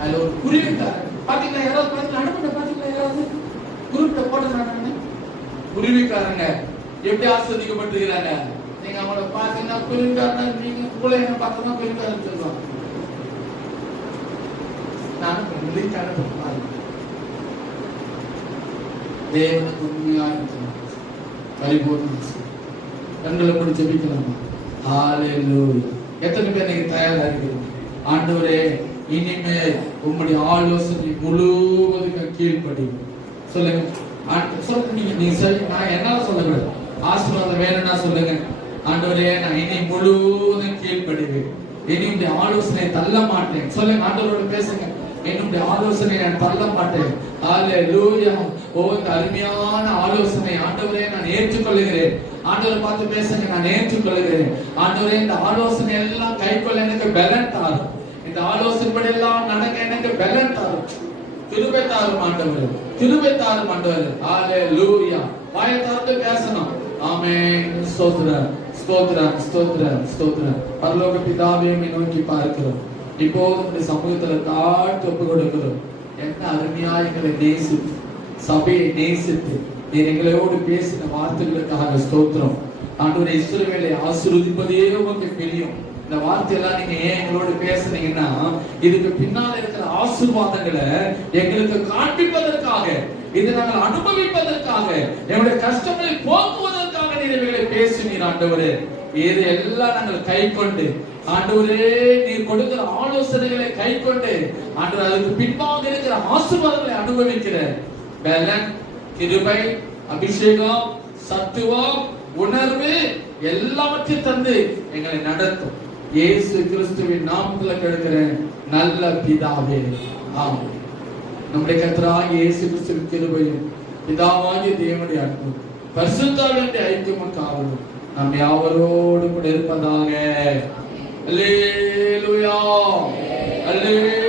அதுல ஒரு குருவிக்காரன் பாத்தீங்களா? யாராவது பாத்தீங்களா? அனுப்பிட்ட பாத்தீங்களா? யாராவது குருவிட்ட போட்டு குருவிக்காரங்க எப்படி ஆஸ்வதிக்கப்பட்டிருக்கிறாங்க. நீங்க அவங்கள பாத்தீங்கன்னா குருவிக்காரன், நீங்க கூட என்ன பார்த்தா குருவிக்காரன் சொல்லுவாங்க. நான் அனுப்புறேன். தேவனுக்கு உண்மையாக இருக்கணும், பரிபூர்ண கண்களை கூட ஜெபிக்கலாமா? ஹalleluya. எத்தனை பேர் நீங்க தயாரா இருக்கீங்க? ஆண்டவரே, இனிமேல் உம்முடைய ஆலோசனை முழுவதும் கீழ்ப்படியும். சொல்லுங்க. சொல்லுங்க. நீங்க சரி, நான் என்னால சொல்லக்கூடாது. ஆசீர்வாதம் வேணும்னா சொல்லுங்க. ஆண்டவரே, நான் இனி முழுவதும் கீழ்ப்படிவேன். என்னுடைய ஆலோசனை தள்ள மாட்டேன். சொல்லுங்க, ஆண்டவரோட பேசுங்க. என்னுடைய ஆலோசனை நான் தள்ள மாட்டேன். ஹalleluya. ஓ, இந்த அருமையான ஆலோசனை ஆண்டவரே நான் ஏற்றுக்கொள்கிறேன். ஆண்டவரை பார்த்து பேசுங்க, நான் ஏற்றுக்கொள்கிறேன். ஆண்டவரே, இந்த ஆலோசனை எல்லாம் கைக்கொள்ள எனக்கு பலன் தாரும். இந்த ஆலோசனைப்படி எல்லாம் நடக்க எனக்கு பலன் தாரும். கிருபை தாரும் ஆண்டவரே, கிருபை தாரும் ஆண்டவரே. ஹalleluya. வாயை திறந்து பேசணும். ஆமென். ஸ்தோத்திரம், ஸ்தோத்திரம், ஸ்தோத்திரம், ஸ்தோத்திரம். பரலோக பிதாவே, உம்மை நோக்கி பார்க்கிறோம். இப்போது இந்த சமூகத்துல தாழ்த்தி ஒப்பு கொடுக்கிறோம். என்ன அருமையா எங்களை நேசித்து, சபையை நேசித்து நீர் எங்களோடு பேசின வார்த்தைகளுக்காக ஸ்தோத்திரம். ஆண்டவரே, இஸ்ரவேலை ஆசீர்வதிப்பதே உமக்கு பிரியம். இந்த வார்த்தையெல்லாம் நீங்க ஏன் எங்களோடு பேசுனீங்கன்னா, இதுக்கு பின்னால இருக்கிற ஆசீர்வாதங்களை எங்களுக்கு காண்பிப்பதற்காக, இதை நாங்கள் அனுபவிப்பதற்காக, எங்களுடைய கஷ்டங்களை போக்குவதற்காக நீர் எங்களை பேசினீர் ஆண்டவரே. இது எல்லாம் நாங்கள் கை கொண்டு, ஆண்டவரே, நீர் கொடுக்கிற ஆலோசனைகளை கை கொண்டு, ஆண்டவர் அதுக்கு பின்பாக இருக்கிற ஆசீர்வாதங்களை அனுபவிக்கிற பலன், கிருபை, அபிஷேகம், சத்துவம், உணர்வு எல்லாவற்றையும் தந்து எங்களை நடத்தும். இயேசு கிறிஸ்துவின் நாமத்தில் கேட்கிறேன் நல்ல பிதாவே, ஆமென். நம்முடைய கர்த்தராகிய இயேசு கிறிஸ்துவின் கிருபையும் பிதாவாகிய தேவனுடைய அன்பும் பரிசுத்த ஆவியின் ஐக்கியமும் காவலும் நம் யாவரோடு கூட இருப்பதாக. அல்லேலூயா, அல்லேலூயா.